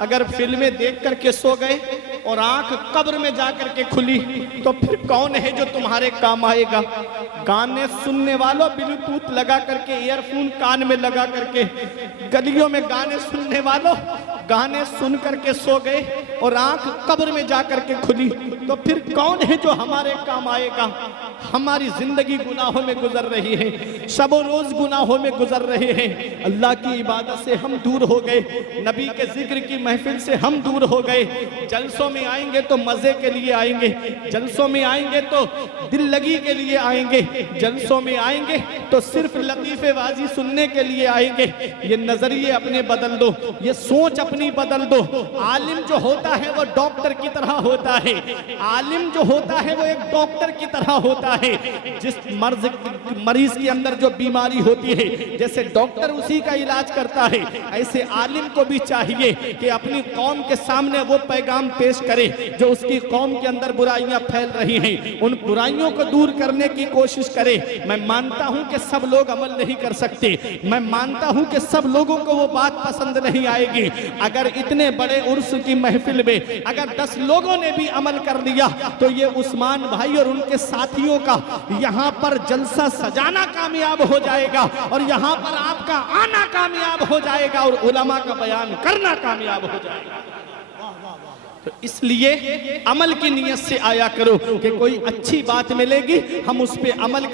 अगर फिल्में देख करके सो गए और आंख कब्र में जाकर के खुली, तो फिर कौन है जो तुम्हारे काम आएगा। गाने सुनने वालों, ब्लूटूथ लगा करके, ईयरफोन कान में लगा करके गलियों में गाने सुनने वालों, गाने सुन करके सो गए और आंख कब्र में जाकर के खुली, तो फिर कौन है जो हमारे काम आएगा। हमारी जिंदगी गुनाहों में गुजर रही है, शबो रोज गुनाहों में गुजर रहे हैं। अल्लाह की इबादत से हम दूर हो गए, नबी के जिक्र की महफिल से हम दूर हो गए। जलसों में आएंगे तो मजे के लिए आएंगे, जलसों में आएंगे तो दिल लगी के लिए आएंगे, जलसों में आएंगे तो सिर्फ लतीफेबाजी सुनने के लिए आएंगे। ये नजरिए अपने बदल दो, ये सोच अपनी बदल दो। आलिम जो होता है वो डॉक्टर की तरह होता है, आलिम जो होता है वो एक डॉक्टर की तरह होता है। जिस मरीज के अंदर जो बीमारी होती है, जैसे डॉक्टर उसी का इलाज करता है, ऐसे आलिम को भी चाहिए कि अपनी कौम के सामने वो पैगाम पेश करे जो उसकी कौम के अंदर बुराइयां फैल रही हैं, उन बुराइयों को दूर करने की कोशिश करे। मैं मानता हूं कि सब लोग अमल नहीं कर सकते, मैं मानता हूं कि सब लोगों को वो बात पसंद नहीं आएगी। अगर इतने बड़े उर्स की महफिल में अगर 10 लोगों ने भी अमल कर लिया, तो ये उस्मान भाई और उनके साथियों का यहाँ पर जलसा सजाना कामयाब हो जाएगा, और यहाँ पर आपका आना कामयाब हो जाएगा, और उलमा का बयान करना कामयाब हो जाएगा। तो इसलिए अमल की नियत से आया करो कि कोई अच्छी बात मिलेगी, हम उस पर अमल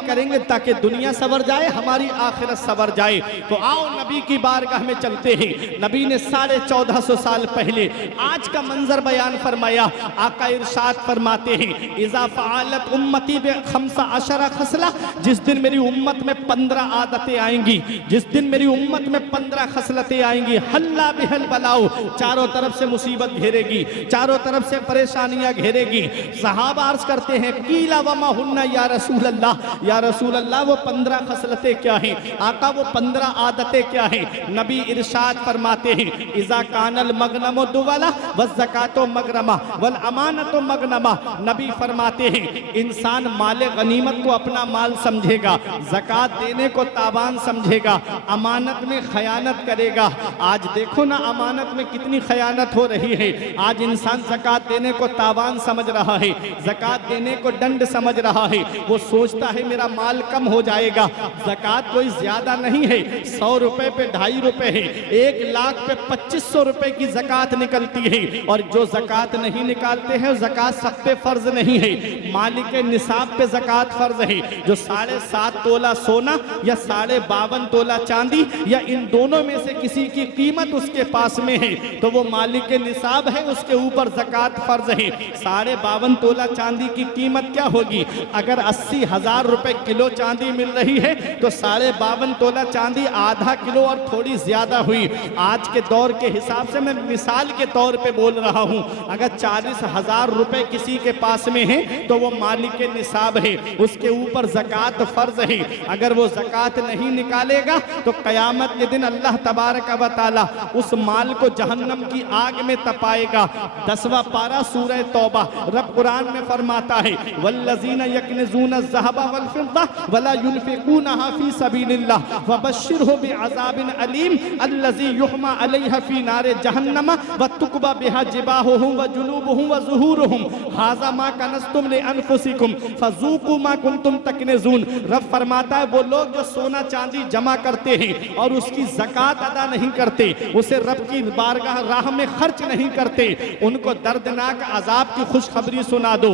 करेंगे ताकि दुनिया सवर जाए, हमारी आखिरत सवर जाए। तो आओ नबी की बारगाह में चलते हैं। नबी ने 1450 साल पहले आज का मंजर बयान फरमाया। आका इरशाद फरमाते हैं, इज़ा फ़अलत उम्मती ब15 खसला, जिस दिन मेरी उम्मत में 15 आदतें आएंगी, जिस दिन मेरी उम्मत में 15 खसलतें आएंगी, हल्ला बिहल बलाओ, चारों तरफ से मुसीबत घेरेगी, चारों तरफ से परेशानियां घेरेगी। सहाबा अर्ज करते हैं, कीला वमा हुन्ना या रसूल अल्लाह, या रसूल अल्लाह वो 15 खसलतें क्या हैं, आका वो 15 आदतें क्या हैं। नबी इरशाद फरमाते हैं, इज़ा कानल मगनमो दुवला व ज़कातो मगरमा वल अमानतो मगनमा। नबी फरमाते हैं, इंसान माले गनीमत को अपना माल समझेगा, ज़कात देने को तावान समझेगा, अमानत में खयानत करेगा। आज देखो ना अमानत में कितनी खयानत हो रही है। आज इंसान ज़कात देने को तावान समझ रहा है, ज़कात देने को दंड समझ रहा है। वो सोचता है मेरा माल कम हो जाएगा। ज़कात कोई ज्यादा नहीं है, 100 रुपए पे 2.5 रुपए है, 1 लाख पे 2500 रुपए की ज़कात निकलती है। और जो ज़कात नहीं निकालते हैं, ज़कात सब पे फर्ज नहीं है, मालिक निसाब पे ज़कात फर्ज है। जो 7.5 तोला सोना या 52.5 तोला चांदी या इन दोनों में से किसी की कीमत उसके पास में है, तो वो मालिक निसाब निसाब है उसके ऊपर ज़कात फ़र्ज है। 52.5 तोला चांदी की कीमत क्या होगी? अगर 80,000 रुपए किलो चांदी मिल रही है तो 52.5 तोला चांदी आधा किलो और थोड़ी ज़्यादा हुई। आज के दौर के हिसाब से मैं मिसाल के तौर पे बोल रहा हूँ, अगर 40,000 रुपए किसी के पास में है तो वो मालिक निसाब है, उसके ऊपर ज़कात फ़र्ज है। अगर वो ज़कात नहीं निकालेगा तो क़यामत के दिन अल्लाह तबारक व तआला उस माल को जहन्नम की आग में तपाएगा। 10वां पारा सूरह तौबा, रब कुरान में फरमाता है वल्लज़ीना यकनिज़ूना ज़हबा वल फ़िद्दा वला युनफ़िक़ूनहा फ़ी सबीलिल्लाह वबश्शिरहु बिअज़ाबिन अलीम अल्लज़ी युहमा अलैहा फ़ी नारे जहन्नम व तुकबा बिहा जिबाहुहुम व जुनूबुहुम व ज़ुहूरुहुम हाज़ा मा कनज़्तुम लिअन्फ़ुसिकुम फ़ज़ूक़ू मा कुन्तुम तकनिज़ून। रब फरमाता है वो लोग जो सोना चांदी जमा करते हैं और उसकी ज़कात अदा नहीं करते, उसे रब की बारगाह राह में खर्च नहीं करते, उनको दर्दनाक अजाब की खुशखबरी सुना दो।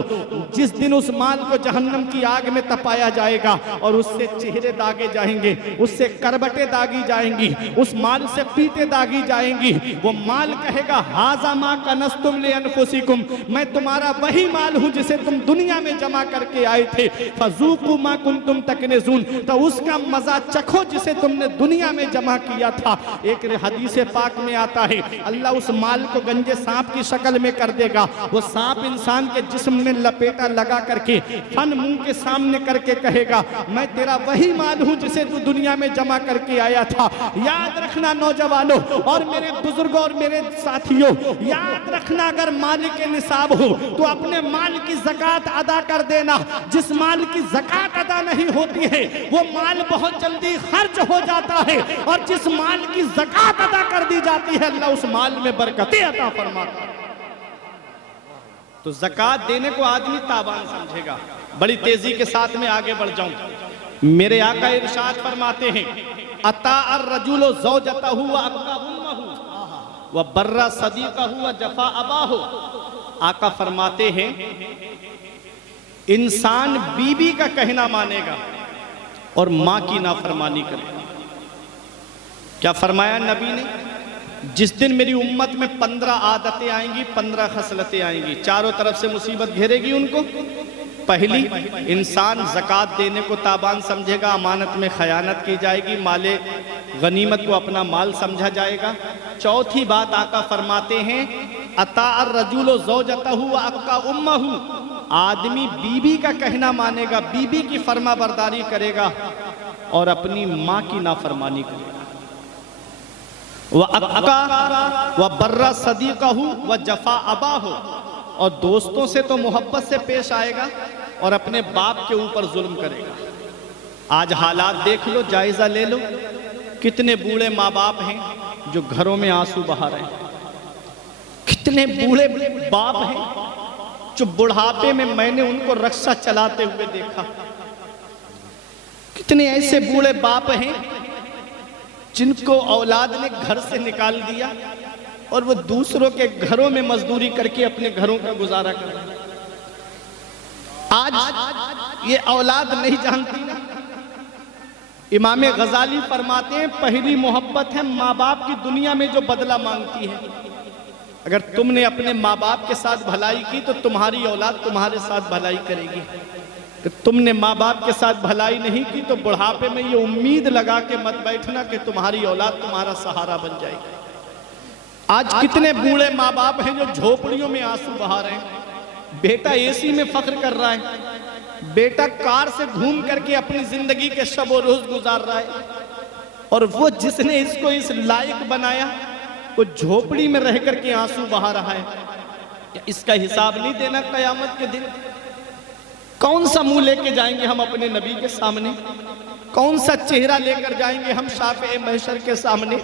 जिस दिन उस माल को जहन्नम की आग में तपाया जाएगा और उससे चेहरे दागे जाएंगे, उससे करबटे दागी जाएंगी, उस माल से पीते दागी जाएंगी। वो माल कहेगा हाज़ा मा कनज़्तुम लिअन्फ़ुसिकुम, मैं तुम्हारा वही माल हूँ जिसे तुम दुनिया में जमा करके आए थे। फ़ज़ूक़ू मा कुन्तुम तकनिज़ून, तो उसका मजा चखो जिसे तुमने दुनिया में जमा किया था। एक हदीस पाक में आता है अल्लाह उस माल को गंजे सांप की शक्ल में कर देगा। वो सांप इंसान के जिस्म में लपेटा लगा करके फन मुंह के सामने करके कहेगा मैं तेरा वही माल हूँ जिसे तू दुनिया में जमा करके आया था। याद रखना नौजवानों और मेरे बुजुर्गों और मेरे साथियों, याद रखना अगर मालिक निसाब हो तो अपने माल की ज़कात अदा कर देना। जिस माल की ज़कात अदा नहीं होती है वो माल बहुत जल्दी खर्च हो जाता है, और जिस माल की ज़कात अदा कर दी जाती है अल्लाह उस माल में बरकतें अता फरमाता है। तो ज़कात देने को आदमी ताबान समझेगा। बड़ी तेजी के साथ में आगे बढ़ जाऊं। मेरे आका इरशाद फरमाते हैं अता अर्रजुलु ज़ौजतहु व अब्का उम्महु व बर्रा सदीक़हु व जफ़ा अबाहु। आका फरमाते हैं इंसान बीबी का कहना मानेगा और माँ की नाफरमानी करेगा। क्या फरमाया नबी ने? जिस दिन मेरी उम्मत में 15 आदतें आएंगी, 15 खसलतें आएंगी, चारों तरफ से मुसीबत घेरेगी उनको। पहली, इंसान ज़कात देने को ताबान समझेगा, अमानत में खयानत की जाएगी, माले गनीमत को अपना माल समझा जाएगा। चौथी बात आका फरमाते हैं अता अर्रजुलु ज़ौजतहु व अब्का उम्महु, आदमी बीबी का कहना मानेगा, बीबी की फर्मा बरदारी करेगा और अपनी माँ की नाफरमानी करेगा। व बर्रा सदीक़हु व जफ़ा अबाहु, और दोस्तों से तो मोहब्बत से पेश आएगा और अपने बाप के ऊपर जुल्म करेगा। आज हालात देख लो, जायजा ले लो, कितने बूढ़े माँ बाप हैं जो घरों में आंसू बहा रहे हैं। कितने बूढ़े बाप हैं जो बुढ़ापे में मैंने उनको रक्षा चलाते हुए देखा। कितने ऐसे बूढ़े बाप हैं जिनको औलाद ने घर से निकाल दिया और वो दूसरों के घरों में मजदूरी करके अपने घरों का गुजारा कर रहे हैं। आज ये औलाद नहीं जानती ना। इमाम गजाली फरमाते हैं पहली मोहब्बत है माँ बाप की दुनिया में जो बदला मांगती है। अगर तुमने अपने माँ बाप के साथ भलाई की तो तुम्हारी औलाद तुम्हारे साथ भलाई करेगी। कि तुमने माँ बाप के साथ भलाई नहीं की तो बुढ़ापे में ये उम्मीद लगा के मत बैठना कि तुम्हारी औलाद तुम्हारा सहारा बन जाएगी। आज कितने बूढ़े माँ बाप हैं जो झोपड़ियों में आंसू बहा रहे हैं। बेटा एसी में फख्र कर रहा है, बेटा कार से घूम करके अपनी जिंदगी के शब रोज गुजार रहा है, और वो जिसने इसको इस लायक बनाया वो झोपड़ी में रह करके आंसू बहा रहा है। इसका हिसाब नहीं देना कयामत के दिन? कौन सा मुंह लेके जाएंगे हम अपने नबी के सामने? कौन सा चेहरा लेकर जाएंगे हम शाफ़े महशर के सामने?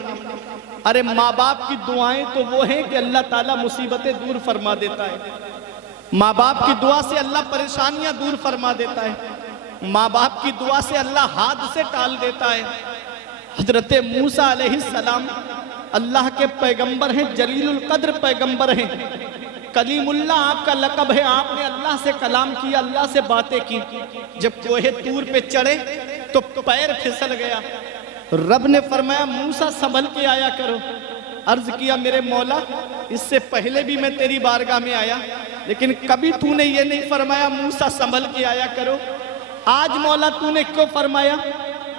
अरे माँ बाप की दुआएं तो वो हैं कि अल्लाह ताला मुसीबतें दूर फरमा देता है। माँ बाप की दुआ से अल्लाह परेशानियां दूर फरमा देता है। माँ बाप की दुआ से अल्लाह हादसे टाल देता है। हजरत मूसा अलैहिस्सलाम अल्लाह के पैगंबर हैं, जलीलुल कद्र पैगंबर हैं। कलीमुल्लाह आपका लक़ब है। आपने अल्लाह से कलाम किया, अल्लाह से बातें की। जब कोहे तूर पे चढ़े तो पैर फिसल गया। रब ने फरमाया मूसा संभल के आया करो। अर्ज किया मेरे मौला, इससे पहले भी मैं तेरी बारगाह में आया, लेकिन कभी तूने ये नहीं फरमाया मूसा संभल के आया करो। आज मौला तूने क्यों फरमाया?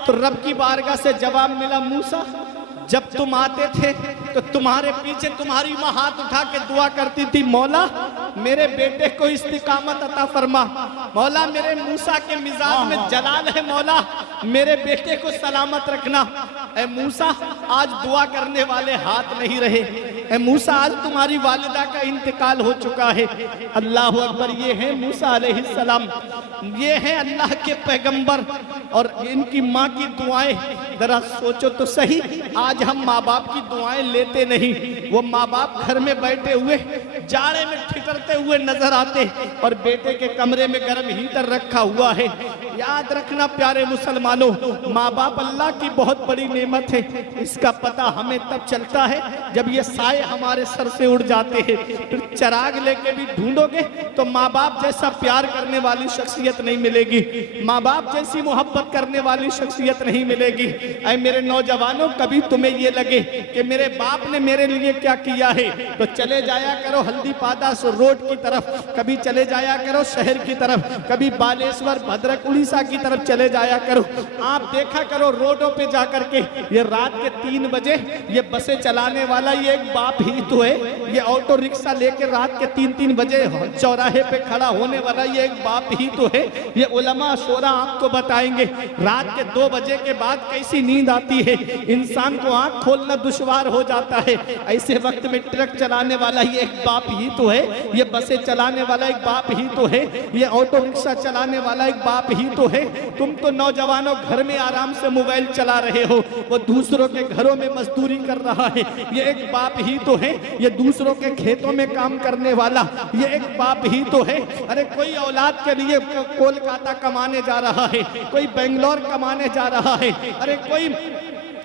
तो रब की बारगाह से जवाब मिला, मूसा जब तुम आते थे तो तुम्हारे पीछे तुम्हारी माँ हाथ उठा के दुआ करती थी, मौला मेरे बेटे को इस्तिकामत अता फरमा, मौला मेरे मूसा के मिजाज में जलाल है, मौला मेरे बेटे को सलामत रखना। ऐ मूसा आज दुआ करने वाले हाथ नहीं रहे, ऐ मूसा आज तुम्हारी वालिदा का इंतकाल हो चुका है। अल्लाह अकबर, ये है मूसा अलैहिस्सलाम, ये है अल्लाह के पैगंबर और इनकी माँ की दुआएं। जरा सोचो तो सही, आज हम माँ बाप की दुआएं लेते नहीं। वो माँ बाप घर में बैठे हुए जाड़े में ठिठुरते हुए नजर आते और बेटे के कमरे में गर्म हीटर रखा हुआ है। याद रखना प्यारे मुसलमानों, माँ बाप अल्लाह की बहुत बड़ी नेमत है। इसका पता हमें तब चलता है जब ये साए हमारे सर से उड़ जाते हैं। फिर चिराग लेके भी ढूंढोगे तो माँ बाप जैसा प्यार करने वाली शख्सियत नहीं मिलेगी, माँ बाप जैसी मोहब्बत करने वाली शख्सियत नहीं मिलेगी। ऐ मेरे नौजवानों, कभी तुम्हें ये लगे कि मेरे बाप ने मेरे लिए क्या किया है तो चले जाया करो हल्दी पादास रोड की तरफ, कभी चले जाया करो शहर की तरफ, कभी बालेश्वर भद्रक उड़ीसा की तरफ चले जाया करो। आप देखा करो रोडों पे जाकर के ये रात के 3 बजे ये बसें चलाने वाला ये एक बाप ही तो है, ये ऑटो रिक्शा लेकर रात के 3-3 बजे चौराहे पे खड़ा होने वाला ये एक बाप ही तो है। ये उलमा शोरा आपको बताएंगे रात के 2 बजे के बाद कैसी नींद आती है, इंसान को आंख खोलना दुश्वार हो जाता है। ऐसे वक्त में ट्रक चलाने वाला ये एक बाप ही तो है, ये बसें चलाने वाला एक बाप ही तो है, ये ऑटो रिक्शा चलाने वाला एक बाप ही तो है। तुम तो नौजवानों घर में आराम से मोबाइल चला रहे हो, वो दूसरों के घरों में मजदूरी कर रहा है, ये एक बाप ही तो है। ये दूसरों के खेतों में काम करने वाला ये एक बाप ही तो है। अरे कोई औलाद के लिए कोलकाता कमाने जा रहा है, कोई बेंगलोर कमाने जा रहा है, अरे कोई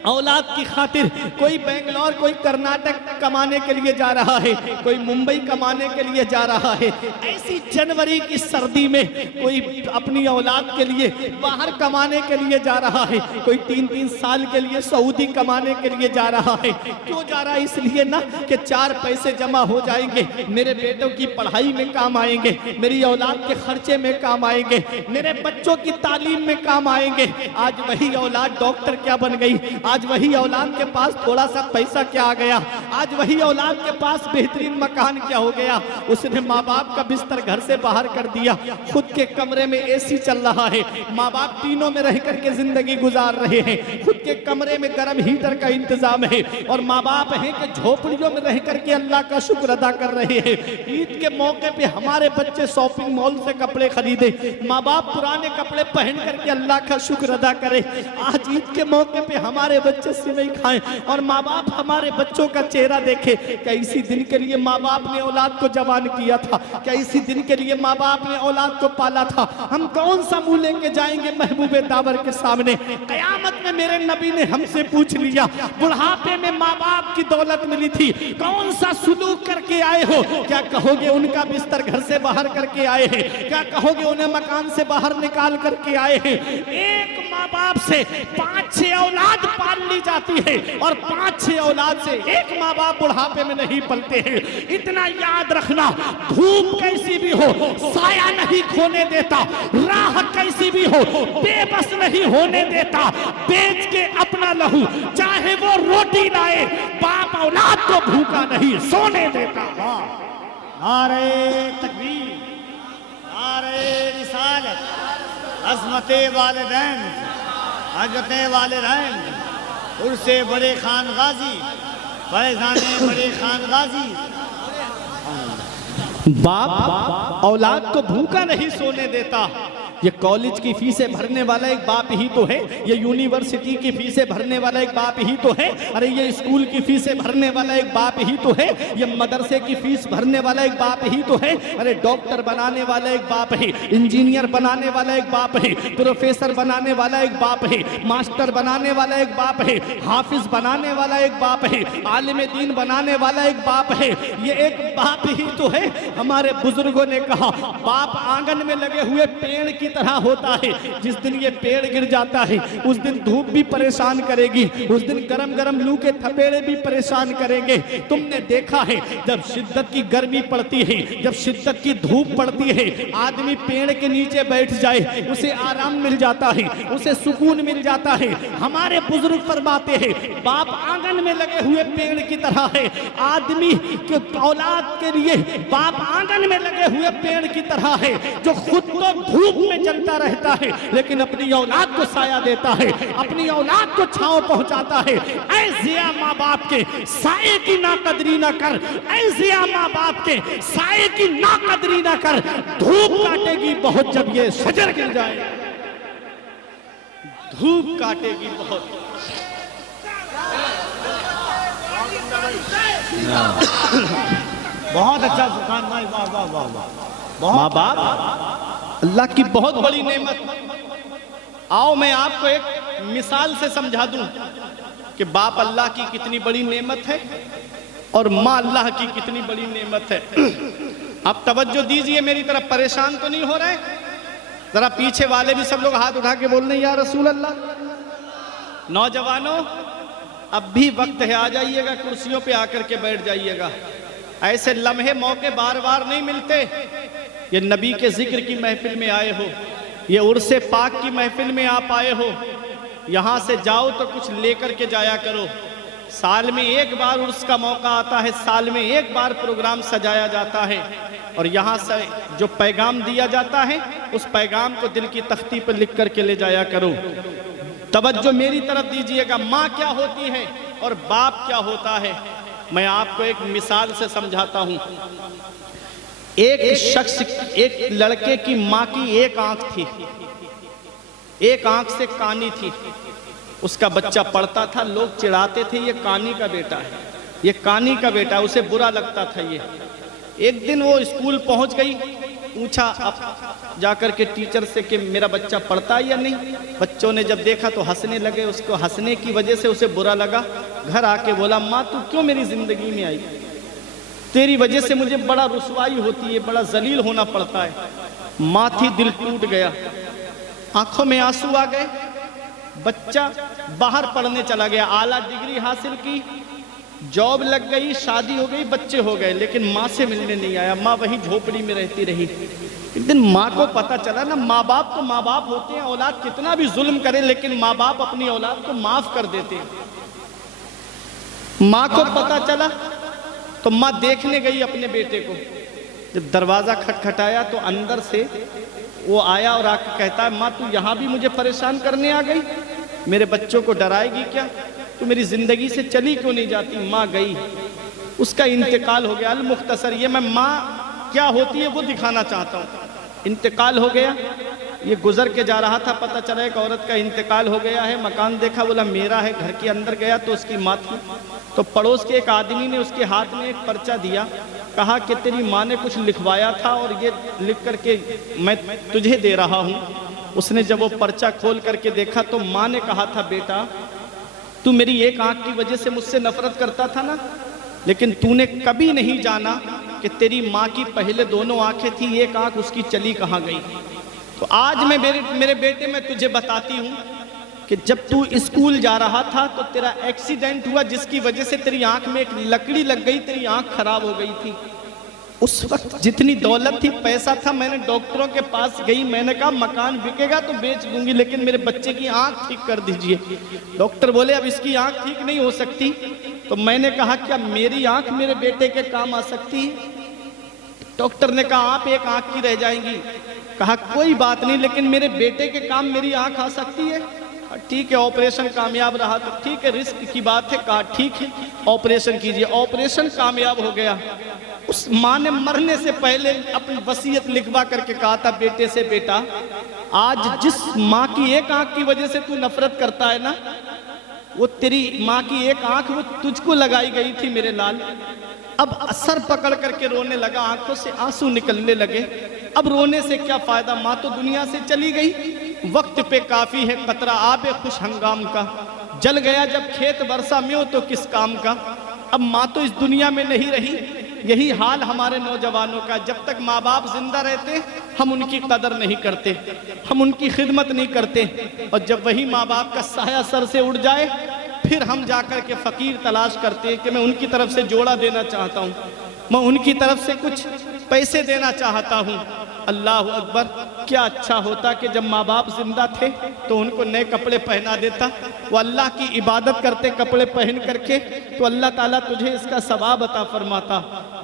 औलाद की खातिर कोई बेंगलोर कोई कर्नाटक कमाने के लिए जा रहा है, कोई मुंबई कमाने के लिए जा रहा है। ऐसी जनवरी की सर्दी में कोई अपनी औलाद के लिए बाहर कमाने के लिए जा रहा है, कोई 3-3 साल के लिए सऊदी कमाने के लिए जा रहा है। क्यों जा रहा है? इसलिए ना कि 4 पैसे जमा हो जाएंगे, मेरे बेटों की पढ़ाई में काम आएंगे, मेरी औलाद के खर्चे में काम आएंगे, मेरे बच्चों की तालीम में काम आएंगे। आज वही औलाद डॉक्टर क्या बन गई, आज वही औलाद के पास थोड़ा सा पैसा क्या आ गया, आज वही औलाद के पास बेहतरीन मकान क्या हो गया। उसने माँ बाप का बिस्तर घर से बाहर कर दिया, खुद के कमरे में एसी चल रहा है, माँ बाप तीनों में रह करके जिंदगी गुजार रहे हैं, खुद के कमरे में गर्म हीटर का इंतजाम है और माँ बाप हैं कि झोपड़ियों में रह करके अल्लाह का शुक्र अदा कर रहे हैं। ईद के मौके पे हमारे बच्चे शॉपिंग मॉल से कपड़े खरीदे, माँ बाप पुराने कपड़े पहन करके अल्लाह का शुक्र अदा करे। आज ईद के मौके पे हमारे बच्चे सिवई खाएं और माँ बाप हमारे बच्चों का चेहरा देखे। क्या इसी दिन के लिए माँ बाप ने औलाद को जवान किया था? क्या इसी दिन के लिए माँ बाप ने औलाद को पाला था? हम कौन सा मुंह लेके जाएंगे महबूबे दावर के सामने? कयामत में मेरे नबी ने हमसे पूछ लिया, बुढ़ापे में माँ बाप की दौलत मिली थी, कौन सा सुलूक करके आए हो? क्या कहोगे उनका बिस्तर घर से बाहर करके आए हैं? क्या कहोगे उन्हें मकान से बाहर निकाल करके आए हैं? एक माँ बाप से 5-6 औलाद पाल ली जाती है और 5-6 औलाद से एक माँ बाप बुढ़ापे में नहीं पलते हैं। इतना याद रखना, धूप कैसी भी हो साया नहीं खोने देता, राह कैसी भी हो बेबस नहीं होने देता, बेच के अपना लहू चाहे वो रोटी लाए, बाप औलाद को भूखा नहीं सोने देता। नारे तकबीर, नारे रिसालत, अज़मते वालिदैन, हज़रते वालिदैन, उर्से बड़े खान गाजी, फैज़ाने बड़े खान गाजी। बाप औलाद को भूखा नहीं सोने देता। ये कॉलेज की फीसें भरने वाला एक बाप ही तो है, ये यूनिवर्सिटी की फीसें भरने वाला एक बाप ही तो है, अरे ये स्कूल की फीसें भरने वाला एक बाप ही तो है, ये मदरसे की फीस भरने वाला एक बाप ही तो है, अरे डॉक्टर बनाने वाला एक बाप है, इंजीनियर बनाने वाला एक बाप है, प्रोफेसर बनाने वाला एक बाप है, मास्टर बनाने वाला एक बाप है, हाफिज बनाने वाला एक बाप है, आलिम दीन बनाने वाला एक बाप है। ये एक बाप ही तो है। हमारे बुजुर्गों ने कहा, बाप आंगन में लगे हुए पेड़ की की तरह होता है। जिस दिन ये पेड़ गिर जाता है उस दिन धूप भी परेशान करेगी, उस दिन गरम गरम लू के थपेड़े भी परेशान करेंगे। तुमने देखा है जब शिद्दत की गर्मी पड़ती है, जब शिद्दत की धूप पड़ती है, आदमी पेड़ के नीचे बैठ जाए उसे आराम मिल जाता है, उसे सुकून मिल जाता है। हमारे बुजुर्ग फरमाते हैं बाप आंगन में लगे हुए पेड़ की तरह है। आदमी के औलाद के लिए बाप आंगन में लगे हुए पेड़ की तरह है, जो खुद तो धूप में जलता रहता है लेकिन अपनी औलाद को साया देता है, अपनी औलाद को छांव पहुंचाता है। ऐ जिया माँ बाप के साये की नाकदरी ना कर, ऐ जिया माँ बाप के साये की नाकदरी ना कर। धूप काटेगी बहुत जब ये शजर गिर जाए, धूप काटेगी बहुत। बहुत अच्छा सुल्तान भाई, वाह वाह वाह वाह। माँ बाप अल्लाह की बहुत बड़ी नेमत। आओ मैं आपको एक मिसाल से समझा दूं कि बाप अल्लाह की कितनी बड़ी नेमत है और माँ अल्लाह की कितनी बड़ी नेमत है। आप तवज्जो दीजिए मेरी तरफ, परेशान तो नहीं हो रहे? जरा पीछे वाले भी सब लोग हाथ उठा के बोल रहे हैं या रसूल अल्लाह। नौजवानों अब भी वक्त है, आ जाइएगा, कुर्सियों पे आकर के बैठ जाइएगा। ऐसे लम्हे मौके बार बार नहीं मिलते। ये नबी के जिक्र की महफिल में आए हो, ये उर्से पाक की महफिल में आप आए हो, यहाँ से जाओ तो कुछ लेकर के जाया करो। साल में एक बार उर्स का मौका आता है, साल में एक बार प्रोग्राम सजाया जाता है और यहाँ से जो पैगाम दिया जाता है उस पैगाम को दिल की तख्ती पर लिख करके ले जाया करो। तवज्जो मेरी तरफ दीजिएगा। माँ क्या होती है और बाप क्या होता है, मैं आपको एक मिसाल से समझाता हूँ। एक शख्स, एक लड़के की माँ की एक आंख थी, एक आंख से कानी थी। उसका बच्चा पढ़ता था, लोग चिढ़ाते थे ये कानी का बेटा है, ये कानी का बेटा है, उसे बुरा लगता था ये। एक दिन वो स्कूल पहुंच गई, पूछा अब जाकर के टीचर से कि मेरा बच्चा पढ़ता है या नहीं। बच्चों ने जब देखा तो हंसने लगे, उसको हंसने की वजह से उसे बुरा लगा। घर आके बोला माँ तू क्यों मेरी जिंदगी में आई, तेरी वजह से मुझे बड़ा रुसवाई होती है, बड़ा जलील होना पड़ता है। माँ थी, दिल टूट गया, आंखों में आंसू आ गए। बच्चा बाहर पढ़ने चला गया, आला डिग्री हासिल की, जॉब लग गई, शादी हो गई, बच्चे हो गए, लेकिन माँ से मिलने नहीं आया। माँ वहीं झोपड़ी में रहती रही। एक दिन माँ को पता चला ना, माँ बाप तो माँ बाप होते हैं, औलाद कितना भी जुल्म करे लेकिन माँ बाप अपनी औलाद को माफ कर देते हैं। माँ को पता चला तो माँ देखने गई अपने बेटे को। जब दरवाजा खटखटाया तो अंदर से वो आया और आके कहता है माँ तू यहाँ भी मुझे परेशान करने आ गई, मेरे बच्चों को डराएगी क्या, तू मेरी जिंदगी से चली क्यों नहीं जाती। माँ गई, उसका इंतकाल हो गया। अल मुख्तसर ये मैं माँ क्या होती है वो दिखाना चाहता हूँ। इंतकाल हो गया, ये गुजर के जा रहा था, पता चला एक औरत का इंतकाल हो गया है। मकान देखा, बोला मेरा है। घर के अंदर गया तो उसकी माँ थी। तो पड़ोस के एक आदमी ने उसके हाथ में एक पर्चा दिया, कहा कि तेरी माँ ने कुछ लिखवाया था और ये लिख करके मैं तुझे दे रहा हूँ। उसने जब वो पर्चा खोल करके देखा तो माँ ने कहा था बेटा तू मेरी एक आंख की वजह से मुझसे नफरत करता था ना, लेकिन तूने कभी नहीं जाना कि तेरी माँ की पहले दोनों आंखें थी, एक आंख उसकी चली कहाँ गई। तो आज मैं मेरे बेटे मैं तुझे बताती हूँ कि जब तू स्कूल जा रहा था तो तेरा एक्सीडेंट हुआ जिसकी वजह से तेरी आंख में एक लकड़ी लग गई, तेरी आंख खराब हो गई थी। उस वक्त जितनी दौलत थी, पैसा था, मैंने डॉक्टरों के पास गई, मैंने कहा मकान बिकेगा तो बेच दूंगी लेकिन मेरे बच्चे की आंख ठीक कर दीजिए। डॉक्टर बोले अब इसकी आंख ठीक नहीं हो सकती। तो मैंने कहा क्या मेरी आंख मेरे बेटे के काम आ सकती है। डॉक्टर ने कहा आप एक आंख की रह जाएंगी। कहा कोई बात नहीं, लेकिन मेरे बेटे के काम मेरी आंख आ सकती है। ठीक है, ऑपरेशन कामयाब रहा तो ठीक है, रिस्क की बात है। कहा ठीक है ऑपरेशन कीजिए। ऑपरेशन कामयाब हो गया। उस माँ ने मरने से पहले अपनी वसीयत लिखवा करके कहा था बेटे से, बेटा आज जिस माँ की एक आंख की वजह से तू नफरत करता है ना, वो तेरी माँ की एक आंख वो तुझको लगाई गई थी मेरे लाल। अब असर पकड़ करके रोने लगा, आंखों से आंसू निकलने लगे। अब रोने से क्या फायदा, माँ तो दुनिया से चली गई। वक्त पे काफी है कतरा आबे खुश हंगाम का, जल गया जब खेत बरसा में हो तो किस काम का। अब माँ तो इस दुनिया में नहीं रही, यही हाल हमारे नौजवानों का। जब तक माँ बाप जिंदा रहते हम उनकी कदर नहीं करते, हम उनकी खिदमत नहीं करते, और जब वही माँ बाप का साया सर से उड़ जाए फिर हम जाकर के फ़कीर तलाश करते हैं कि मैं उनकी तरफ से जोड़ा देना चाहता हूँ, मैं उनकी तरफ से कुछ पैसे देना चाहता हूँ। अल्लाह अकबर, क्या अच्छा होता कि जब माँ बाप जिंदा थे तो उनको नए कपड़े पहना देता। वो अल्लाह की इबादत करते कपड़े पहन करके, तो अल्लाह ताला तुझे इसका सवाब अता फरमाता।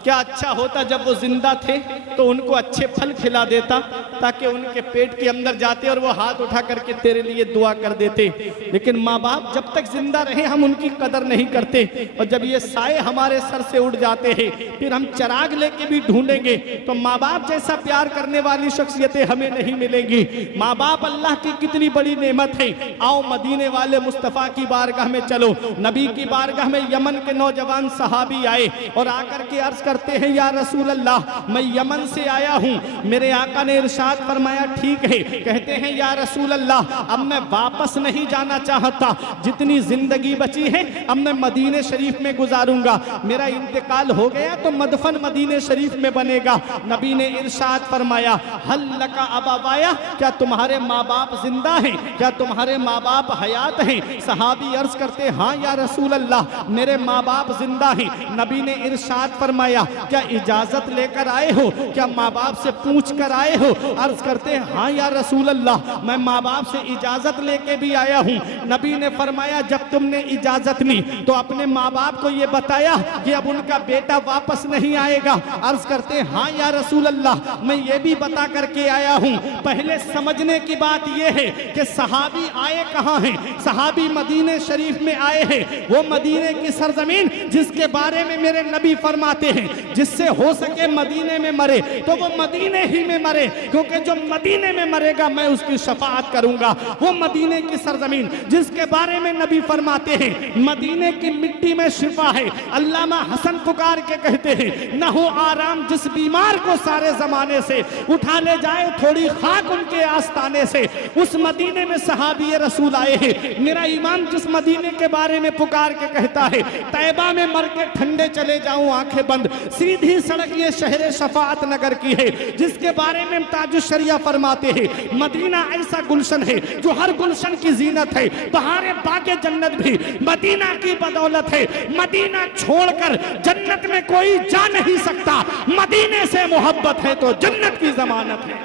क्या अच्छा होता जब वो जिंदा थे तो उनको अच्छे फल खिला देता ताकि उनके पेट के अंदर जाते और वो हाथ उठा करके तेरे लिए दुआ कर देते। लेकिन माँ बाप जब तक जिंदा रहे हम उनकी कदर नहीं करते, और जब ये साए हमारे सर से उड़ जाते हैं फिर हम चिराग लेके भी ढूंढेंगे तो माँ बाप जैसा प्यार करने वाली शख्सियतें हमें नहीं मिलेंगी। माँ बाप अल्लाह की कितनी बड़ी नेमत है। आओ मदीने वाले मुस्तफ़ा की बारगाह में चलो। नबी की बारगाह में यमन के नौजवान सहाबी आए और आकर के अर्ज करते हैं, या रसूल अल्लाह, मैं यमन से आया हूँ। मेरे आका ने इरशाद फरमाया, ठीक है। कहते हैं, या रसूल अल्लाह, अब मैं वापस नहीं जाना चाहता, जितनी जिंदगी बची है अब मैं मदीने शरीफ में गुजारूंगा। मेरा इंतकाल हो गया तो मदफन मदीने शरीफ में बनेगा। नबी ने इरशाद फरमाया, हल लका अबावाया, क्या तुम्हारे माँ बाप जिंदा हैं? क्या तुम्हारे माँ बाप हयात हैं? सहाबी अर्ज करते, हाँ या रसूल अल्लाह, मेरे माँ बाप जिंदा हैं। नबी ने इरशाद फरमाया, क्या इजाजत लेकर आए हो? क्या माँ बाप से पूछ कर आए हो? अर्ज करते, हाँ या रसूल अल्लाह, मैं माँ बाप से इजाजत लेके भी आया हूँ। नबी ने फरमाया, जब तुमने इजाजत ली तो अपने माँ बाप को ये बताया कि अब उनका बेटा वापस नहीं आएगा? अर्ज करते, हाँ या रसूल अल्लाह, मैं ये भी बता करके आया हूँ। पहले समझने की बात यह है कि सहाबी आए कहाँ हैं। सहाबी मदीने शरीफ में आए हैं, वो मदीने की सरजमीन जिसके बारे में मेरे नबी फरमाते हैं, जिससे हो सके मदीने में मरे तो वो मदीने ही में मरे, क्योंकि जो मदीने में मरेगा मैं उसकी शफाअत करूंगा। वो मदीने की सरजमीन जिसके बारे में नबी फरमाते हैं, मदीने की मिट्टी में शिफा है। अल्लामा हसन पुकार के कहते हैं, न हो आराम जिस बीमार को सारे जमाने से, उठा ले जाए थोड़ी खाक उनके आस्ताने से। उस मदीने में सहाबी रसूल आए हैं। मेरा ईमान जिस मदीने के बारे में पुकार के कहता है, तैबा में मर के ठंडे चले जाऊं आंखें बंद, सीधी सड़क ये शहर शफाअत नगर की है, जिसके बारे में ताजुश शरिया फरमाते हैं, मदीना ऐसा गुलशन है जो हर गुलशन की जीनत है। बहारे बागे जन्नत भी मदीना की बदौलत है। मदीना छोड़कर जन्नत में कोई जा नहीं सकता। मदीने से मोहब्बत है तो जन्नत की जमानत है।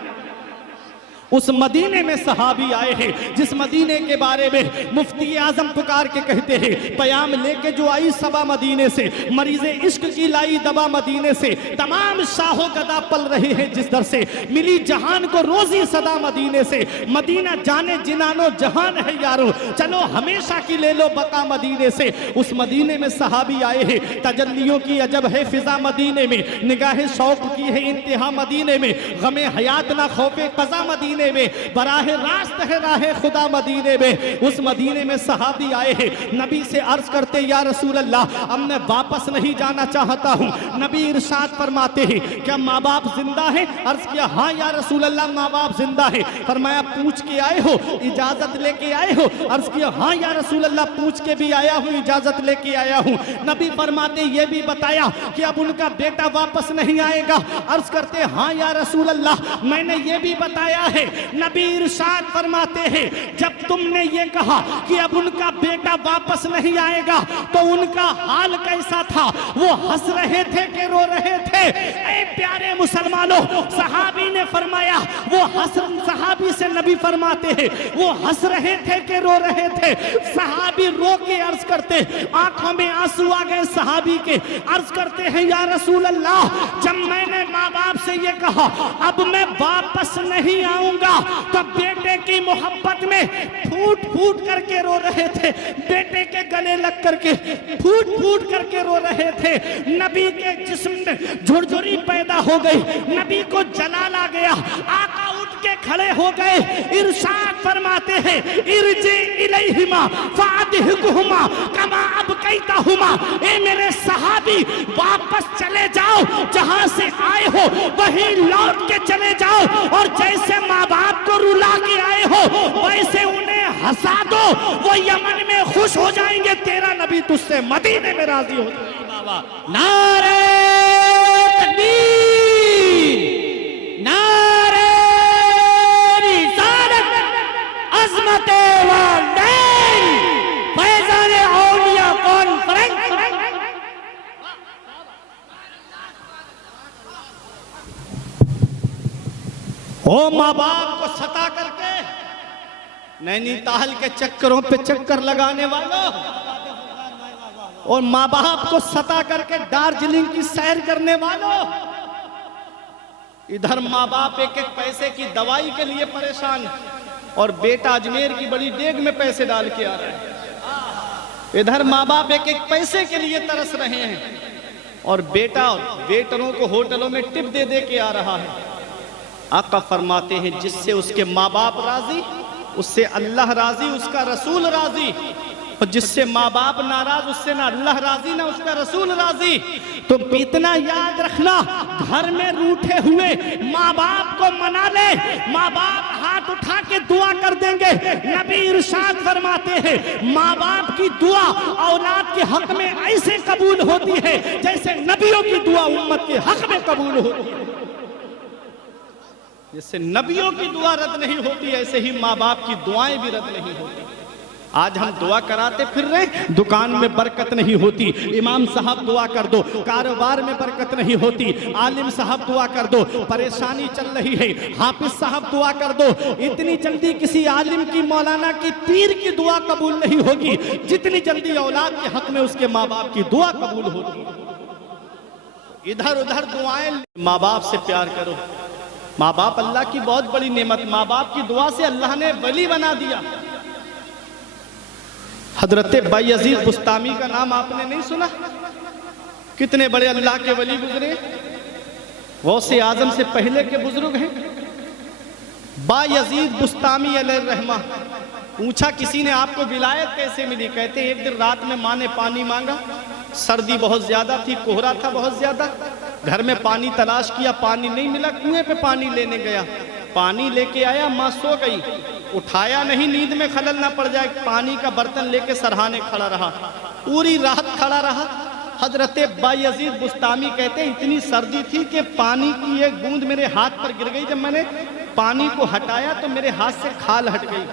उस मदीने में सहाबी आए हैं जिस मदीने के बारे में मुफ्ती आजम पुकार के कहते हैं, पयाम लेके जो आई सबा मदीने से, मरीज़े इश्क की लाई दवा मदीने से, तमाम शाहो गदा पल रहे हैं जिस दर से, मिली जहान को रोजी सदा मदीने से। मदीना जाने जिनानो जहान है यारो, चलो हमेशा की ले लो बका मदीने से। उस मदीने में सहाबी आए हैं, तजल्लियों की अजब है फिजा मदीने में, निगाह शौक की है इंतहा मदीने में, गमे हयात ना खौफे कज़ा मदीने में, बराहे रास्त है राहे खुदा मदीने में। उस मदीने में सहाबी आए हैं, नबी से अर्ज करते, या रसूल अल्लाह, अब मैं वापस नहीं जाना चाहता हूँ। नबी इरशाद फरमाते हैं, क्या माँ बाप जिंदा है? अर्ज किया, हाँ या रसूल अल्लाह, माँ बाप जिंदा है। फरमाया, पूछ के आए हो, इजाजत लेके आए हो? अर्ज किया, हाँ या रसूल अल्लाह, पूछ के भी आया हूँ, इजाजत लेके आया हूँ। नबी फरमाते, ये भी बताया कि अब उनका बेटा वापस नहीं आएगा? अर्ज करते, हाँ या रसूल अल्लाह, मैंने ये भी बताया है। नबी इरशाद फरमाते हैं, जब तुमने ये कहा कि अब उनका बेटा वापस नहीं आएगा तो उनका हाल कैसा था? वो हंस रहे थे कि रो रहे थे? ऐ प्यारे मुसलमानों, सहाबी ने फरमाया, वो सहाबी से नबी फरमाते हैं, वो हंस रहे थे कि रो रहे थे? सहाबी रो के अर्ज करते, आंखों में आंसू आ गए सहाबी के। अर्ज करते हैं, या रसूल अल्लाह, जब मैंने माँ बाप से ये कहा अब मैं वापस नहीं आऊंगा, तो बेटे की मोहब्बत में फूट फूट करके रो रहे थे। बेटे के गले लग करके फूट फूट करके रो रहे थे। नबी के जिस्म में झुरझुरी पैदा हो गई, नबी को जलाल आ गया। आका उठ के खड़े हो गए, इरशाद फरमाते हैं, इरजी इलैहिमा फादहिकुहुमा कमा अबकैतहुमा। ए मेरे सहाबी, वापस चले जाओ, जहां से आए हो वहीं लौट के चले जाओ, और जैसे माँ बाप को रुला के आए हो वैसे उन्हें हंसा दो, वो यमन में खुश हो जाएंगे, तेरा नबी तुझसे मदीने में राजी हो जाएगा। नारे तकबीर, नारे रिसालत, अज़मते वालदैन, फैज़ाने औलिया कॉन्फ्रेंस। ओ माँ बाप को सता करके नैनीताल के चक्करों पे चक्कर लगाने वालों, और माँ बाप को सता करके दार्जिलिंग की सैर करने वालों, इधर माँ बाप एक एक पैसे की दवाई के लिए परेशान और बेटा अजमेर की बड़ी डेग में पैसे डाल के आ रहा है। इधर माँ बाप एक एक पैसे के लिए तरस रहे हैं और बेटा वेटरों को होटलों में टिप दे दे के आ रहा है। आका फरमाते हैं जिससे उसके माँ बाप राजी, उससे अल्लाह राजी, उसका रसूल राजी, और जिससे माँ बाप नाराज, उससे ना अल्लाह राजी ना उसका रसूल राजी। तो इतना याद रखना, घर में रूठे हुए माँ बाप को मना ले, माँ बाप हाथ उठा के दुआ कर देंगे। नबी इरशाद फरमाते हैं माँ बाप की दुआ औलाद के हक में ऐसे कबूल होती है जैसे नबियों की दुआ उम्मत के हक में कबूल होती है। जैसे नबियों की दुआ रद्द नहीं होती, ऐसे ही माँ बाप की दुआएं भी रद्द नहीं होती। आज हम दुआ कराते फिर रहे, दुकान में बरकत नहीं होती, इमाम साहब दुआ कर दो, कारोबार में बरकत नहीं होती, आलिम साहब दुआ कर दो, परेशानी चल रही है, हाफिज साहब दुआ कर दो। इतनी जल्दी किसी आलिम की, मौलाना की, पीर की दुआ कबूल नहीं होगी जितनी जल्दी औलाद के हक में उसके माँ बाप की दुआ कबूल होगी। इधर उधर दुआएं, माँ बाप से प्यार करो। माँ बाप अल्लाह की बहुत बड़ी नेमत, माँ बाप की दुआ से अल्लाह ने वली बना दिया। हजरत बायजीद बुस्तामी का नाम आपने नहीं सुना? कितने बड़े अल्लाह के वली गुजरे, गौसे आजम से पहले के बुजुर्ग हैं। बायजीद बुस्तामी अलैहिर्रहमा। पूछा किसी ने आपको विलायत कैसे मिली? कहते एक दिन रात में माँ ने पानी मांगा, सर्दी बहुत ज्यादा थी, कोहरा था बहुत ज्यादा, घर में पानी तलाश किया, पानी नहीं मिला, कुएं पे पानी लेने गया, पानी लेके आया, माँ सो गई, उठाया नहीं नींद में खलल ना पड़ जाए, पानी का बर्तन लेके सरहाने खड़ा रहा, पूरी रात खड़ा रहा। हजरत बायजीद बुस्तामी कहते इतनी सर्दी थी कि पानी की एक बूंद मेरे हाथ पर गिर गई, जब मैंने पानी को हटाया तो मेरे हाथ से खाल हट गई,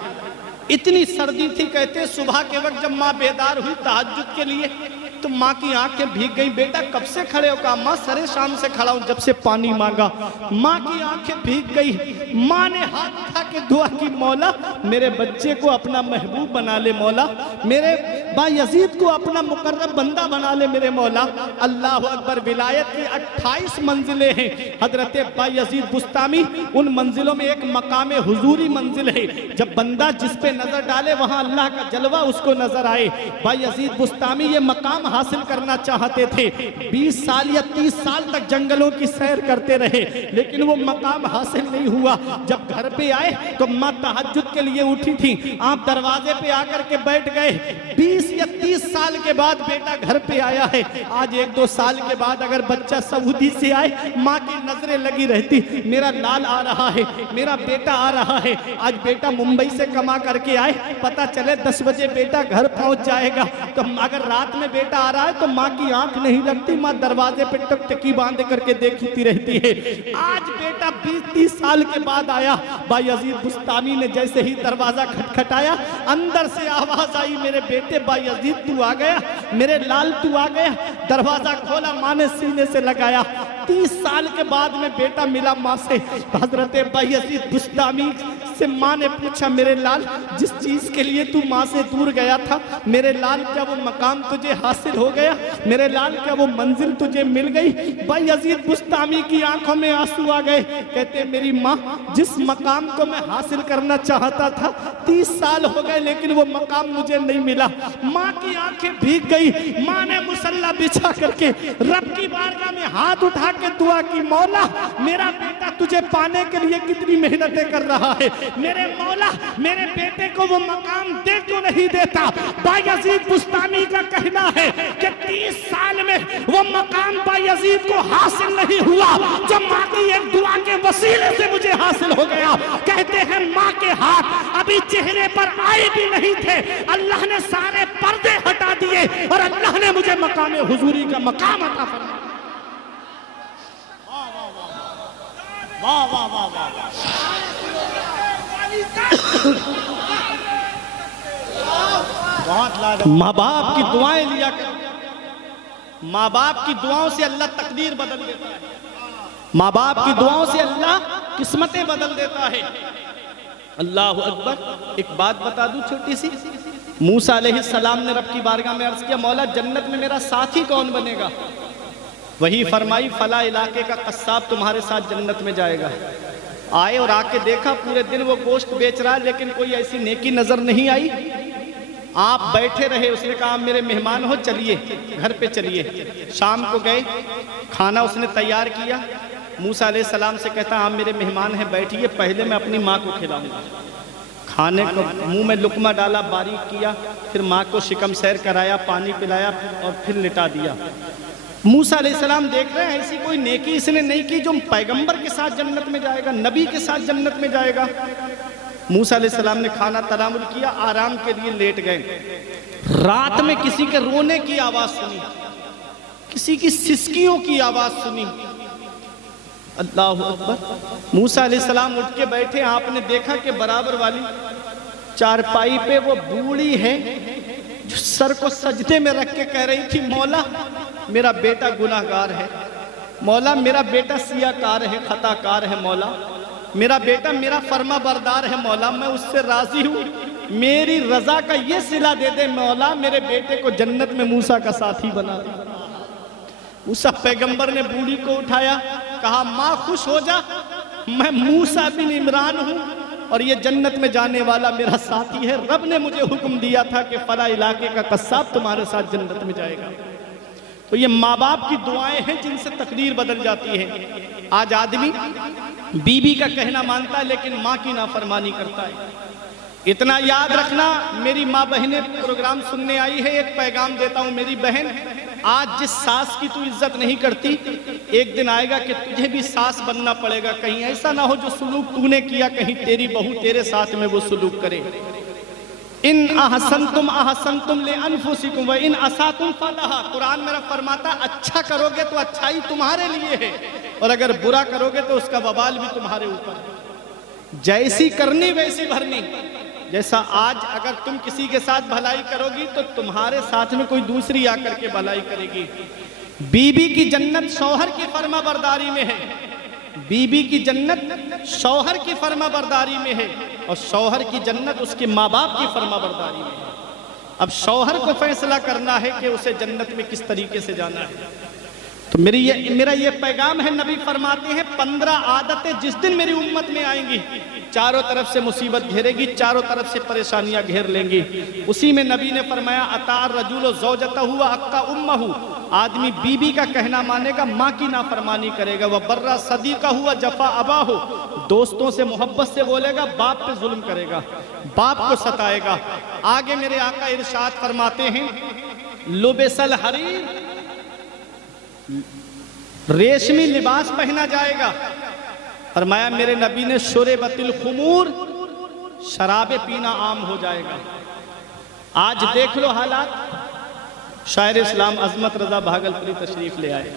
इतनी सर्दी थी। कहते सुबह के वक्त जब माँ बेदार हुई तहज्जुद के लिए तो माँ की आंखें भीग गई। बेटा कब से खड़े हो? कहा माँ सरे शाम से खड़ा हूं, जब से पानी मांगा। माँ की आंखें भीग गई। माँ ने हाथ उठा के दुआ की, मौला मेरे बच्चे को अपना महबूब बना ले, मौला मेरे बायजीद को अपना मुकर्रब बंदा बना ले मेरे मौला। अल्लाह अकबर। विलायत की 28 मंजिलें हैं। हजरत बायजीद बुस्तामी, उन मंजिलों में एक मकाम हुजूरी मंजिल है, जब बंदा जिस पे नजर डाले वहां अल्लाह का जलवा उसको नजर आए। बायजीद बुस्तामी ये मकाम हासिल करना चाहते थे। 20 साल या 30 साल तक जंगलों की सैर करते रहे, लेकिन वो मकाम हासिल नहीं हुआ। जब घर पे आए तो माँ तहज्जुद के लिए उठी थी, आप दरवाजे पे आकर के बैठ गए। 20 या 30 साल के बाद बेटा घर पे आया है। आज 1-2 साल के बाद अगर बच्चा सऊदी से आए, माँ की नजरें लगी रहती, मेरा लाल आ रहा है, मेरा बेटा आ रहा है। आज बेटा मुंबई से कमा करके आए, पता चले 10 बजे बेटा घर पहुंच जाएगा, तो अगर रात में बेटा आ रहा है तो माँ की आंख नहीं लगती, माँ दरवाजे पे टकटकी बांध करके देखती रहती है। आज बेटा 20-30 साल के बाद आया। बायजीद बुस्तामी ने जैसे ही दरवाजा खटखटाया, अंदर से आवाज आई, मेरे बेटे बायजीद तू आ गया, मेरे लाल तू आ गया। दरवाजा खोला, माँ ने सीने से लगाया। 30 साल के बाद में बेटा मिला माँ से। हजरत बायजीद बुस्तामी से माँ ने पूछा, मेरे लाल जिस चीज के लिए तू माँ से दूर गया था, मेरे लाल क्या वो मकाम तुझे हासिल हो गया? मेरे लाल क्या वो मंजिल तुझे मिल गई? बायजीद बुस्तामी की आंखों में आंसू आ गए। कहते मेरी माँ, जिस मकाम को मैं हासिल करना चाहता था 30 साल हो गए, लेकिन वो मकाम मुझे नहीं मिला। माँ की आंखें भीग गई। माँ ने मुसल्ला बिछा करके रब की बारगाह में हाथ उठा के दुआ की, मौला मेरा बेटा तुझे पाने के लिए कितनी मेहनतें कर रहा है, मेरे मौला मेरे बेटे को वो मकाम दे क्यों नहीं देता? बायजीद बुस्तामी का कहना है कि 30 साल में वो मकाम बायजीद को हासिल नहीं हुआ, जब माँ की एक दुआ के वसीले से मुझे हासिल हो गया। कहते हैं माँ के हाथ अभी चेहरे पर आए भी नहीं थे, अल्लाह ने सारे पर्दे हटा दिए और अल्लाह ने मुझे मकाम हुजूरी का मकाम अता फरमाया। वाह वाह वाह वाह वाह। बहुत लाजवाब। माँ बाप की दुआएं लिया कर, माँ बाप की दुआओं से अल्लाह तकदीर बदल देता है, माँ बाप की दुआओं से अल्लाह किस्मतें बदल देता है। अल्लाह अकबर। एक बात बता दूं छोटी सी, मूसा अलैहिस्सलाम ने रब की बारगाह में अर्ज किया, मौला जन्नत में मेरा साथी कौन बनेगा? वही फरमाई, फला इलाके का कस्साब तुम्हारे साथ जन्नत में जाएगा। आए और आके देखा पूरे दिन वो गोश्त बेच रहा है, लेकिन कोई ऐसी नेकी नजर नहीं आई। आप बैठे रहे, उसने कहा आप मेरे मेहमान हो, चलिए घर पे चलिए। शाम को गए, खाना उसने तैयार किया। मूसा अलैहिस्सलाम से कहता आप मेरे मेहमान हैं, बैठिए, पहले मैं अपनी माँ को खिलाऊंगा। खाने को मुंह में लुकमा डाला, बारीक किया, फिर माँ को शिकम सैर कराया, पानी पिलाया और फिर लिटा दिया। मूसा अलैहिस्सलाम देख रहे हैं ऐसी कोई नेकी इसने नहीं की जो पैगंबर के साथ जन्नत में जाएगा, नबी के साथ जन्नत में जाएगा। मूसा अलैहिस्सलाम ने खाना तनामुल किया, आराम के लिए लेट गए। रात में किसी के रोने की आवाज सुनी, किसी की सिसकियों की आवाज सुनी। अल्लाह अकबर। मूसा अलैहिस्सलाम उठ के बैठे, आपने देखा कि बराबर वाली चारपाई पे वो बूढ़ी है जो सर को सजदे में रख के कह रही थी, मौला मेरा बेटा गुनाहगार है, मौला मेरा बेटा सियाकार है, खताकार है, मौला मेरा बेटा मेरा फर्मा बरदार है, मौला मैं उससे राजी हूँ, मेरी रजा का ये सिला दे दे मौला, मेरे बेटे को जन्नत में मूसा का साथी बना दे। उस पैगंबर ने बूढ़ी को उठाया, कहा माँ खुश हो जा, मैं मूसा बिन इमरान हूँ और ये जन्नत में जाने वाला मेरा साथी है। रब ने मुझे हुक्म दिया था कि फला इलाके का कस्साब तुम्हारे साथ जन्नत में जाएगा। तो ये माँ बाप की दुआएं हैं जिनसे तकदीर बदल जाती है। आज आदमी बीबी का कहना मानता है लेकिन माँ की नाफरमानी करता है। इतना याद रखना, मेरी माँ बहनें प्रोग्राम सुनने आई है, एक पैगाम देता हूँ, मेरी बहन आज जिस सास की तू इज्जत नहीं करती, एक दिन आएगा कि तुझे भी सास बनना पड़ेगा। कहीं ऐसा ना हो जो सुलूक तूने किया कहीं तेरी बहू तेरे साथ में वो सुलूक करे। इन अहसनतुम ले अनफुसिकुम व इन असातुम फलहा। कुरान मेरा फरमाता, अच्छा करोगे तो अच्छाई तुम्हारे लिए है और अगर बुरा करोगे तो उसका वबाल भी तुम्हारे ऊपर है। जैसी करनी वैसी भरनी। जैसा आज अगर तुम किसी के साथ भलाई करोगी तो तुम्हारे साथ में कोई दूसरी आकर के भलाई करेगी। बीबी की जन्नत शौहर की फर्मा बरदारी में है, बीबी की जन्नत शौहर की फर्मा बरदारी में है और शौहर की जन्नत उसके माँ बाप की फर्मा बरदारी में है। अब शौहर को फैसला करना है कि उसे जन्नत में किस तरीके से जाना है। तो मेरा ये पैगाम है, नबी फरमाते हैं 15 आदतें जिस दिन मेरी उम्मत में आएंगी चारों तरफ से मुसीबत घेरेगी, चारों तरफ से परेशानियां घेर लेंगी। उसी में नबी ने फरमाया, अतार रजूल ज़ौजतहु व अक्का उम्महु। आदमी बीबी का कहना मानेगा, माँ की नाफरमानी करेगा। वह बर्रा सदीक़हु व जफ़ा अबाहु। दोस्तों से मोहब्बत से बोलेगा, बाप पे जुल्म करेगा, बाप को सताएगा। आगे मेरे आका इरशाद फरमाते हैं, लुबिसल हरीर, रेशमी लिबास पहना जाएगा। फरमाया मेरे नबी ने, शुरबतिल खुमूर, शराबे पीना आम हो जाएगा। आज देख लो हालात। शायर इस्लाम अजमत रजा भागलपुरी तशरीफ ले आए।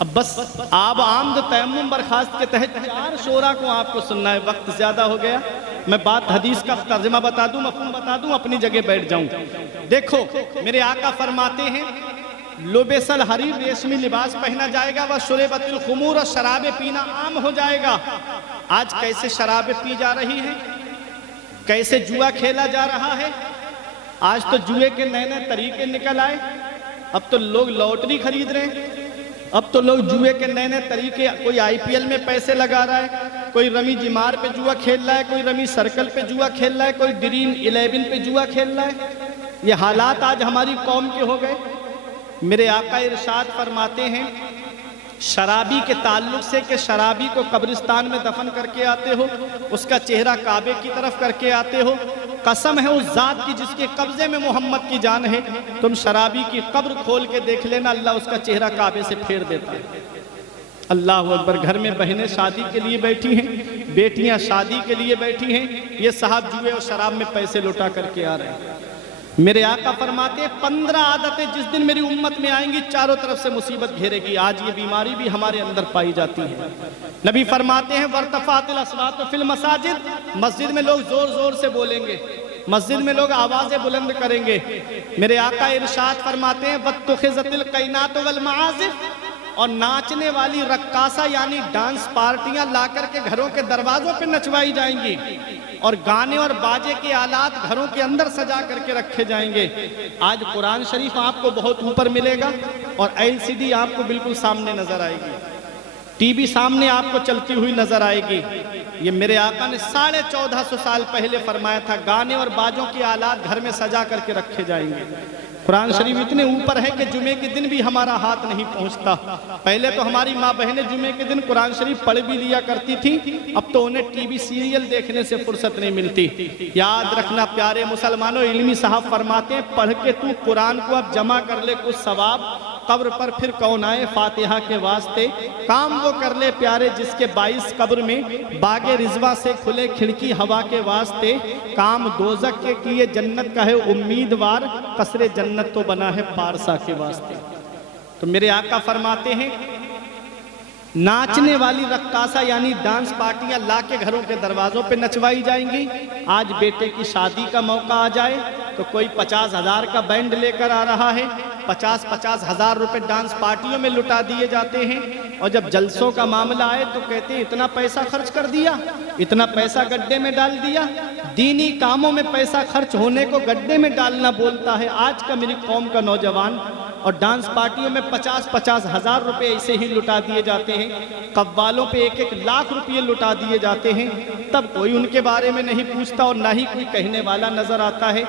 अब बस आब आमद तयम्मुम बर्खास्त के तहत 4 शोरा को आपको सुनना है, वक्त ज्यादा हो गया। मैं बात हदीस का तर्जुमा बता दूं, मफ़हूम बता दूं, अपनी जगह बैठ जाऊं। देखो मेरे आका फरमाते हैं, लुबिसल हरीर, रेशमी लिबास पहना जाएगा, वह शुरबतिल खुमूर, और शराबे पीना आम हो जाएगा। आज कैसे शराबे पी जा रही है, कैसे जुआ खेला जा रहा है। आज तो जुए के नए नए तरीके निकल आए। अब तो लोग लॉटरी खरीद रहे हैं, अब तो लोग जुए के नए नए तरीके, कोई IPL में पैसे लगा रहा है, कोई रमी जिमार पे जुआ खेल रहा है, कोई रमी सर्कल पे जुआ खेल रहा है, कोई ड्रीम 11 पे जुआ खेल रहा है। ये हालात आज हमारी कौम के हो गए। मेरे आका इरशाद फरमाते हैं, शराबी के ताल्लुक से कि शराबी को कब्रिस्तान में दफन करके आते हो, उसका चेहरा काबे की तरफ करके आते हो। कसम है उस जात की जिसके कब्जे में मोहम्मद की जान है, तुम शराबी की कब्र खोल के देख लेना, अल्लाह उसका चेहरा काबे से फेर देता है। अल्लाह अकबर। घर में बहनें शादी के लिए बैठी हैं, बेटियां शादी के लिए बैठी हैं, ये साहब जुए और शराब में पैसे लुटा करके आ रहे हैं। मेरे आका फरमाते हैं 15 आदतें जिस दिन मेरी उम्मत में आएंगी चारों तरफ से मुसीबत घेरेगी। आज ये बीमारी भी हमारे अंदर पाई जाती है। नबी फरमाते हैं वर्तफातिल अस्वात फिल मसाजिद, मस्जिद में लोग जोर जोर से बोलेंगे, मस्जिद में लोग आवाजें बुलंद करेंगे। मेरे आका इरशाद फरमाते हैं वत्तुखिज़तिल कैनात वल मआज़िफ, और नाचने वाली रक्कासा यानी डांस पार्टियां लाकर के घरों के दरवाजों पे नचवाई जाएंगी, और गाने और बाजे के आलात घरों के अंदर सजा करके रखे जाएंगे। आज कुरान शरीफ आपको बहुत ऊपर मिलेगा और एलसीडी आपको बिल्कुल सामने नजर आएगी, टीवी सामने आपको चलती हुई नजर आएगी। ये मेरे आका ने 1450 साल पहले फरमाया था, गाने और बाजों के आलात घर में सजा करके रखे जाएंगे। कुरान शरीफ इतने ऊपर है कि जुमे के दिन भी हमारा हाथ नहीं पहुंचता। पहले तो हमारी माँ बहनें जुमे के दिन कुरान शरीफ पढ़ भी लिया करती थी, अब तो उन्हें टीवी सीरियल देखने से फुर्सत नहीं मिलती। याद रखना प्यारे मुसलमानों, इल्मी साहब फरमाते हैं पढ़ के तू कुरान को अब जमा कर ले कुछ सवाब, कब्र पर फिर कौन आए फातिहा के वास्ते। काम वो कर ले प्यारे जिसके 22 कब्र में बागे रिजवा से खुले खिड़की हवा के वास्ते। काम दोजक के किए जन्नत का है उम्मीदवार, कसरे जन्नत तो बना है पारसा के वास्ते। तो मेरे आका फरमाते हैं नाचने वाली रक्कासा यानी डांस पार्टियां ला के घरों के दरवाजों पे नचवाई जाएंगी। आज बेटे की शादी का मौका आ जाए तो कोई 50,000 का बैंड लेकर आ रहा है, 50-50 हज़ार रुपए डांस पार्टियों में लुटा दिए जाते हैं। और जब जलसों का मामला आए तो कहते हैं इतना पैसा खर्च कर दिया, इतना पैसा गड्ढे में डाल दिया। दीनी कामों में पैसा खर्च होने को गड्ढे में डालना बोलता है आज का मेरी कौम का नौजवान। और डांस पार्टियों में 50-50 हज़ार रुपए ऐसे ही लुटा दिए जाते हैं। कव्वालों पे 1-1 लाख रुपये लुटा दिए जाते हैं। तब कोई उनके बारे में नहीं पूछता और ना ही कोई कहने वाला नजर आता है।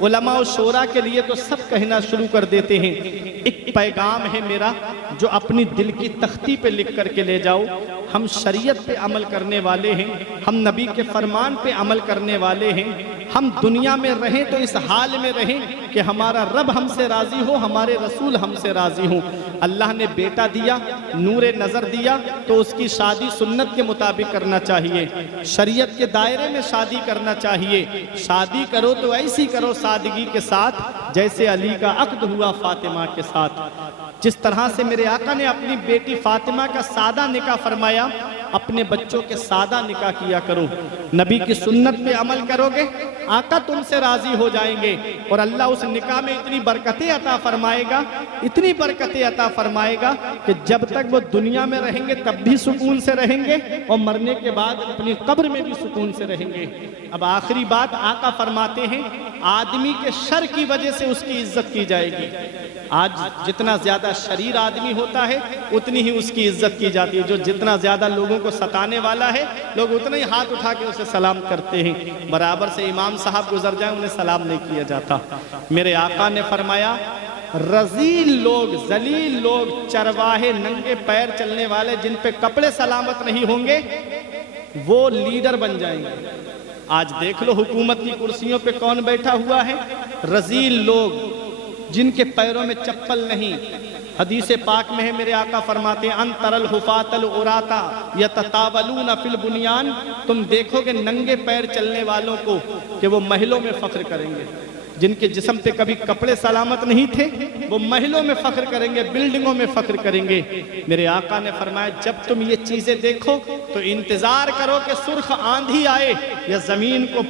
उलमा और शोरा के लिए तो सब कहना शुरू कर देते हैं। एक पैगाम है मेरा जो अपनी दिल की तख्ती पे लिख करके ले जाओ। हम शरीयत पे अमल करने वाले हैं, हम नबी के फरमान पे अमल करने वाले हैं। हम दुनिया में रहें तो इस हाल में रहें कि हमारा रब हमसे राजी हो, हमारे रसूल हमसे राजी हो। अल्लाह ने बेटा दिया, नूरे नज़र दिया, तो उसकी शादी सुन्नत के मुताबिक करना चाहिए, शरीयत के दायरे में शादी करना चाहिए। शादी करो तो ऐसी करो सादगी के साथ जैसे अली का अक्द हुआ फातिमा के साथ। जिस तरह से मेरे आका ने अपनी बेटी फातिमा का सादा निकाह फरमाया, अपने बच्चों के सादा निकाह किया करो। नबी की सुन्नत पे अमल करोगे आका तुमसे राजी हो जाएंगे और अल्लाह उस निकाह में इतनी बरकतें अता फरमाएगा, इतनी बरकतें अता फरमाएगा कि जब तक वो दुनिया में रहेंगे तब भी सुकून से रहेंगे और मरने के बाद अपनी कब्र में भी सुकून से रहेंगे। अब आखिरी बात आका फरमाते हैं आदमी के शर की वजह से उसकी इज्जत की जाएगी। आज जितना ज्यादा शरीर आदमी होता है उतनी ही उसकी इज्जत की जाती है। जो जितना ज्यादा लोगों को सताने वाला है लोग उतना ही हाथ उठा के उसे सलाम करते हैं। बराबर से इमाम साहब गुजर जाए उन्हें सलाम नहीं किया जाता। मेरे आका ने फरमाया रजील लोग, जलील लोग, चरवाहे, नंगे पैर चलने वाले जिन पे कपड़े सलामत नहीं होंगे वो लीडर बन जाएंगे। आज देख लो हुकूमत की कुर्सियों पे कौन बैठा हुआ है, रजील लोग जिनके पैरों में चप्पल नहीं। हदीस पाक में है मेरे आका फरमाते हैं अंतरल हुफातल उराता यततावलून फिल बुनियान, तुम देखोगे नंगे पैर चलने वालों को कि वो महलों में फख्र करेंगे। जिनके जिस्म पे कभी कपड़े सलामत नहीं थे वो महलों में फख्र करेंगे, बिल्डिंगों में फख्र करेंगे। मेरे आका ने फरमाया जब तुम ये चीजें देखो तो इंतजार करो कि सुर्ख आंधी आए या जमीन को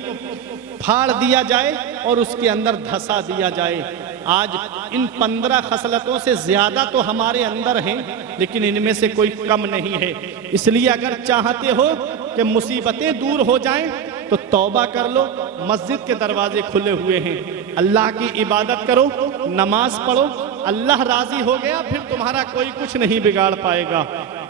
फाड़ दिया जाए और उसके अंदर धंसा दिया जाए। आज इन 15 खसलतों से ज्यादा तो हमारे अंदर हैं लेकिन इनमें से कोई कम नहीं है। इसलिए अगर चाहते हो कि मुसीबतें दूर हो जाएं तो तौबा कर लो, मस्जिद के दरवाजे खुले हुए हैं, अल्लाह की इबादत करो, नमाज पढ़ो। अल्लाह राजी हो गया फिर तुम्हारा कोई कुछ नहीं बिगाड़ पाएगा।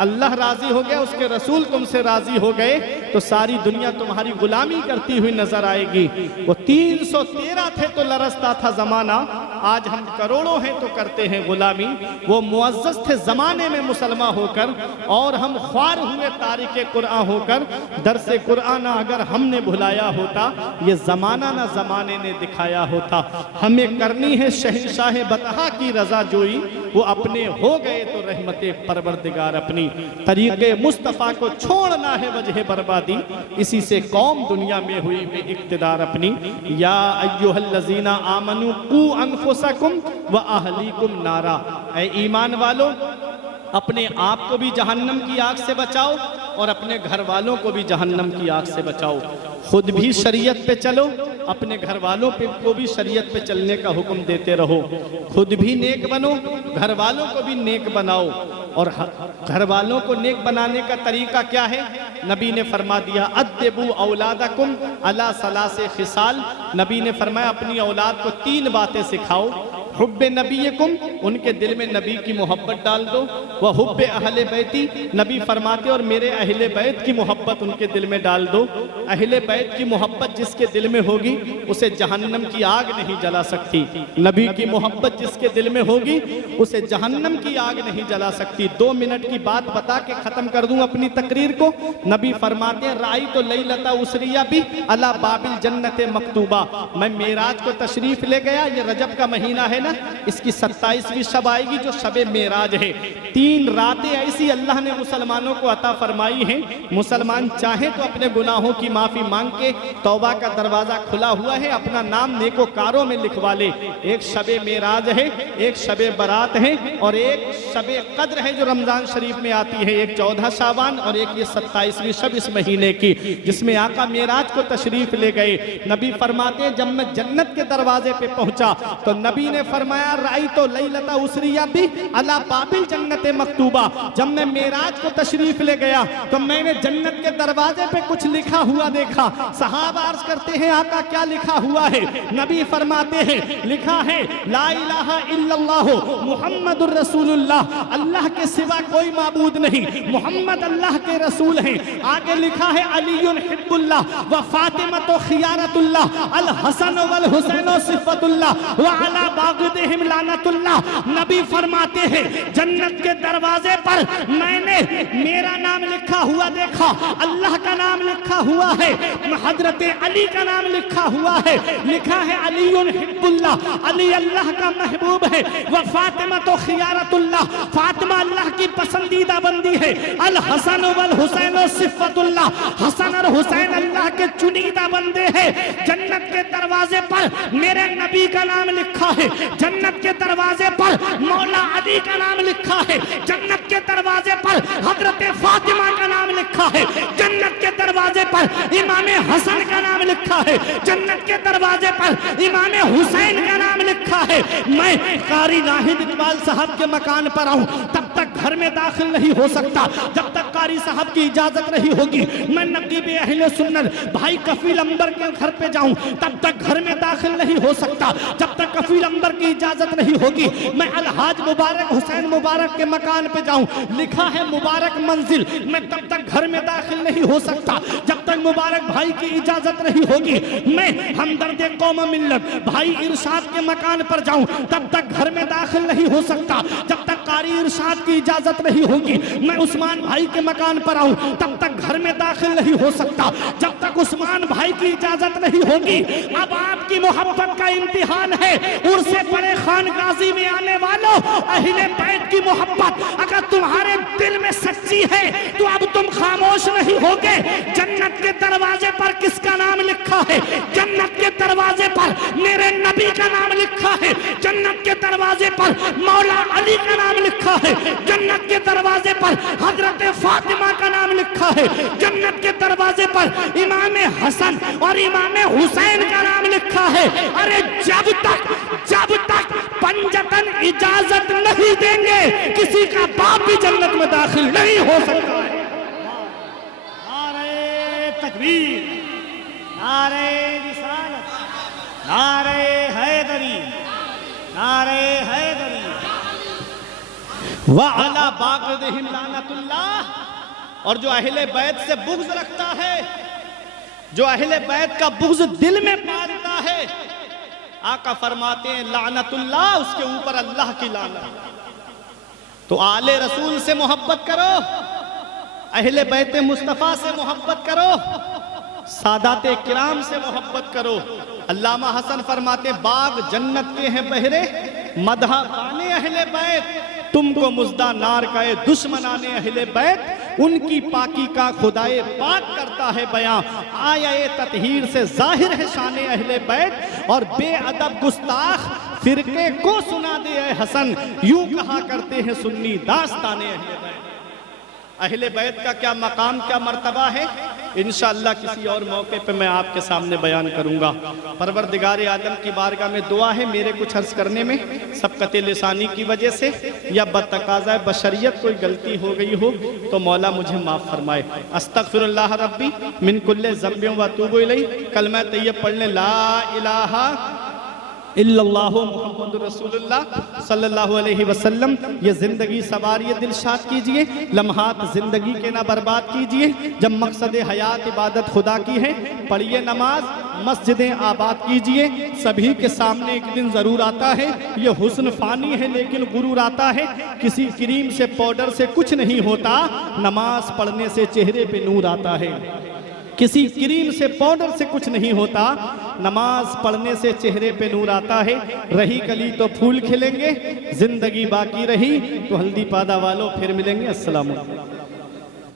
अल्लाह राजी हो गया, उसके रसूल तुमसे राजी हो गए तो सारी दुनिया तुम्हारी गुलामी करती हुई नजर आएगी। वो 313 थे तो लरसता था जमाना, आज हम करोड़ों हैं तो करते हैं गुलामी। वो मुअज़्ज़ज़ थे ज़माने में मुसलमान होकर, और हम ख्वार हुए तारिके कुरान होकर। दरसे कुरान अगर हमने भुलाया होता, ये ज़माना ना ज़माने ने दिखाया होता। हमें करनी है शहंशाह बतहा की रज़ा जोई, वो अपने हो गए तो रहमते परवरदिगार अपनी। तरीक़े मुस्तफ़ा को छोड़ना है वजह बर्बादी, इसी से कौम दुनिया में हुई में इक़्तिदार अपनी। या अय्युहल्लज़ीना आमनू कू अनफुसकुम व अहलीकुम नारा, ऐ ईमान वालों अपने आप को भी जहन्नम की आग से बचाओ और अपने घर वालों को भी जहन्नम की आग से बचाओ। खुद भी शरीयत पे चलो, अपने घर वालों पे को भी शरीयत पे चलने का हुक्म देते रहो। खुद भी नेक बनो, घर वालों को भी नेक बनाओ। और घर वालों को नेक बनाने का तरीका क्या है? नबी ने फरमा दिया, अद्दिबू औलादकुम अला सलासे खिसाल। नबी ने फरमाया अपनी औलाद को 3 बातें सिखाओ। हुब्बे नबीकुम, उनके दिल में नबी की मोहब्बत डाल दो। वह हुब्बे अहले बैती, नबी फरमाते और मेरे अहले बैत की मोहब्बत उनके दिल में डाल दो। अहले बैत की मोहब्बत जिसके दिल में होगी उसे जहन्नम की आग नहीं जला सकती। नबी की मोहब्बत जिसके दिल में होगी उसे जहन्नम की आग नहीं जला सकती। 2 मिनट की बात बता के ख़त्म कर दूँ अपनी तकरीर को। नबी फरमाते हैं, राई तो लैलता उसरिया भी अला बाबिल जन्नत मकतूबा। मैं मेराज को तशरीफ़ ले गया, ये रजब का महीना है ना, इसकी 27वीं शब आएगी जो शबे मेराज है। 3 रातें ऐसी अल्लाह ने मुसलमानों को अता फरमाई हैं। मुसलमान चाहे तो अपने गुनाहों की माफ़ी मांग के, तौबा का दरवाज़ा खुला हुआ है, अपना नाम नेकोकारों में लिखवा ले। एक शबे मेराज है, एक शबे बरात है, और एक शबे कद्र है जो रमज़ान शरीफ में आती है। एक 14 शाबान और एक ये 27वीं शब इस महीने की, जिसमें आका मेराज को तशरीफ़ ले गए। नबी फरमाते हैं, जब मैं जन्नत के दरवाजे पे पहुंचा तो नबी ने फरमाया, राई तो लैलता उसरिया भी अला बाबिल जन्नत मकतूबा। जब मैं मेराज को तशरीफ ले गया तो मैंने जन्नत के दरवाजे पे कुछ लिखा हुआ देखा। सहाबा अर्ज करते हैं, आका क्या लिखा हुआ है? नबी फरमाते हैं, लिखा है ला इलाहा इल्लल्लाह मुहम्मदुर रसूलुल्लाह, अल्लाह के सिवा कोई माबूद नहीं, मोहम्मद अल्लाह के रसूल हैं। आगे लिखा है अलीयुन हिब्बुल्लाह व फातिमतु खियारतुल्लाह, अल हसन वल हुसैन सिफतुल्लाह व अला बाग़िदिहिम लानतुल्लाह। नबी फरमाते हैं, जन्नत के दरवाजे पर मैंने मेरा नाम लिखा हुआ देखा, अल्लाह का नाम लिखा हुआ है, हजरत अली का नाम लिखा हुआ है। लिखा है अलीयुन हिब्बुल्लाह, अली अल्लाह का महबूब है, व फातिमा तो खियारतुल्लाह, फातिमा अल्लाह की पसंदीदा बंदी है। अल हसन वल हुसैन सिफतुल्लाह, हसन और हुसैन अल्लाह के चुनीदा बंदे हैं। जन्नत के दरवाजे पर मेरे नबी का नाम लिखा है, जन्नत के दरवाजे पर मौला अली का नाम लिखा है, जन्नत के दरवाजे पर हजरत फातिमा का नाम लिखा है, जन्नत के दरवाजे पर इमाम हसन का नाम लिखा है, जन्नत के दरवाजे पर इमाम हुसैन का नाम लिखा है। मैं कारी नाहिद इकबाल साहब के मकान पर आऊं तब तक घर में दाखिल नहीं हो सकता जब तक कारी साहब की इजाजत नहीं होगी। मैं नकीब अहले सुन्नत भाई कफील अंबर के घर पे जाऊं तब तक घर में दाखिल नहीं हो सकता जब तक कफील अंबर की इजाजत नहीं होगी। मैं अलहाज मुबारक हुसैन मुबारक के मकान पे जाऊं, लिखा है मुबारक मंजिल, मैं तब तक घर में दाखिल नहीं हो सकता जब तक मुबारक भाई की इजाजत नहीं होगी। मैं हमदर्द कौम मिल्लत भाई इरशाद के मकान पर जाऊं तब तक घर में दाखिल नहीं हो सकता जब तक कारी इरशाद की इजाजत नहीं होगी। मैं उस्मान भाई के मकान पर आऊं तब तक घर में दाखिल नहीं हो सकता जब तक उस्मान भाई की इजाजत नहीं होगी। अब आपकी मोहब्बत का इम्तिहान है। उर्से परे खान गाजी में आने वालों, अहले बैत की मोहब्बत अगर तुम्हारे दिल में सच्ची है तो अब तुम खामोश नहीं होगे। जन्नत के दरवाजे पर किसका नाम लिखा है? जन्नत के दरवाजे पर मेरे नबी का नाम लिखा है, जन्नत के दरवाजे पर मौला अली का नाम लिखा है, जन्नत के दरवाजे पर हजरत फातिमा का नाम लिखा है, जन्नत के दरवाजे पर इमाम हसन और इमाम हुसैन का नाम लिखा है। अरे जब तक पंजतन इजाजत नहीं देंगे किसी का बाप भी जन्नत में दाखिल नहीं हो सकता है। नारे तकबीर, नारे रिसालत, नारे हैदरी, नारे हैदरी व अला बाग़िदिहिम लानतुल्लाह। और जो अहले बैत से बुग़्ज़ रखता है, जो अहले बैत का बुग़्ज़ दिल में पालता है, आका फरमाते हैं लानतुल्लाह, उसके ऊपर अल्लाह की लानत। तो आले रसूल से मोहब्बत करो, अहले बैत मुस्तफ़ा से मोहब्बत करो, सादाते किराम से मोहब्बत करो। अल्लामा हसन फरमाते बाग जन्नत के हैं बहरे, मदहा खाने अहले बैत, तुमको मुज्दा नार का दुश्मनाने अहले बैत, उनकी पाकी का खुदाए पाक करता है बयां। आया ततहीर से जाहिर है शाने अहले बैत, और बेअदब गुस्ताख फिरके को सुना दे हसन, यूं कहा करते हैं सुन्नी दास्ताने अहले बैत। अहले बैत का क्या मकाम, क्या मर्तबा है, इंशाअल्लाह किसी और मौके पे मैं आपके सामने बयान करूंगा। परवरदिगार आलम की बारगाह में दुआ है, मेरे कुछ अर्ज करने में सबकत लिसानी की वजह से या बतकाज़ा बशरियत कोई गलती हो गई हो तो मौला मुझे माफ़ फरमाए। अस्तगफिरुल्लाह रब्बी मिन कुल्ले ज़ंबिन व अतूबु इलैह। कलमा तैयब पढ़ लें, ला इलाहा इल्लल्लाहु मुहम्मदुर रसूलुल्लाह सल्लल्लाहु अलैहि वसल्लम। ये ज़िंदगी सवारिए दिलशाद कीजिए, लम्हात ज़िंदगी के ना बर्बाद कीजिए। जब मकसद हयात इबादत खुदा की है, पढ़िए नमाज, मस्जिदें आबाद कीजिए। सभी के सामने एक दिन ज़रूर आता है, ये हुस्न फ़ानी है लेकिन गुरूर आता है। किसी क्रीम से पाउडर से कुछ नहीं होता, नमाज पढ़ने से चेहरे पे नूर आता है। किसी क्रीम से पाउडर से कुछ नहीं होता, नमाज पढ़ने से चेहरे पे नूर आता है। रही कली तो फूल खिलेंगे, जिंदगी बाकी रही तो हल्दी पादा वालों फिर मिलेंगे। अस्सलाम वालेकुम।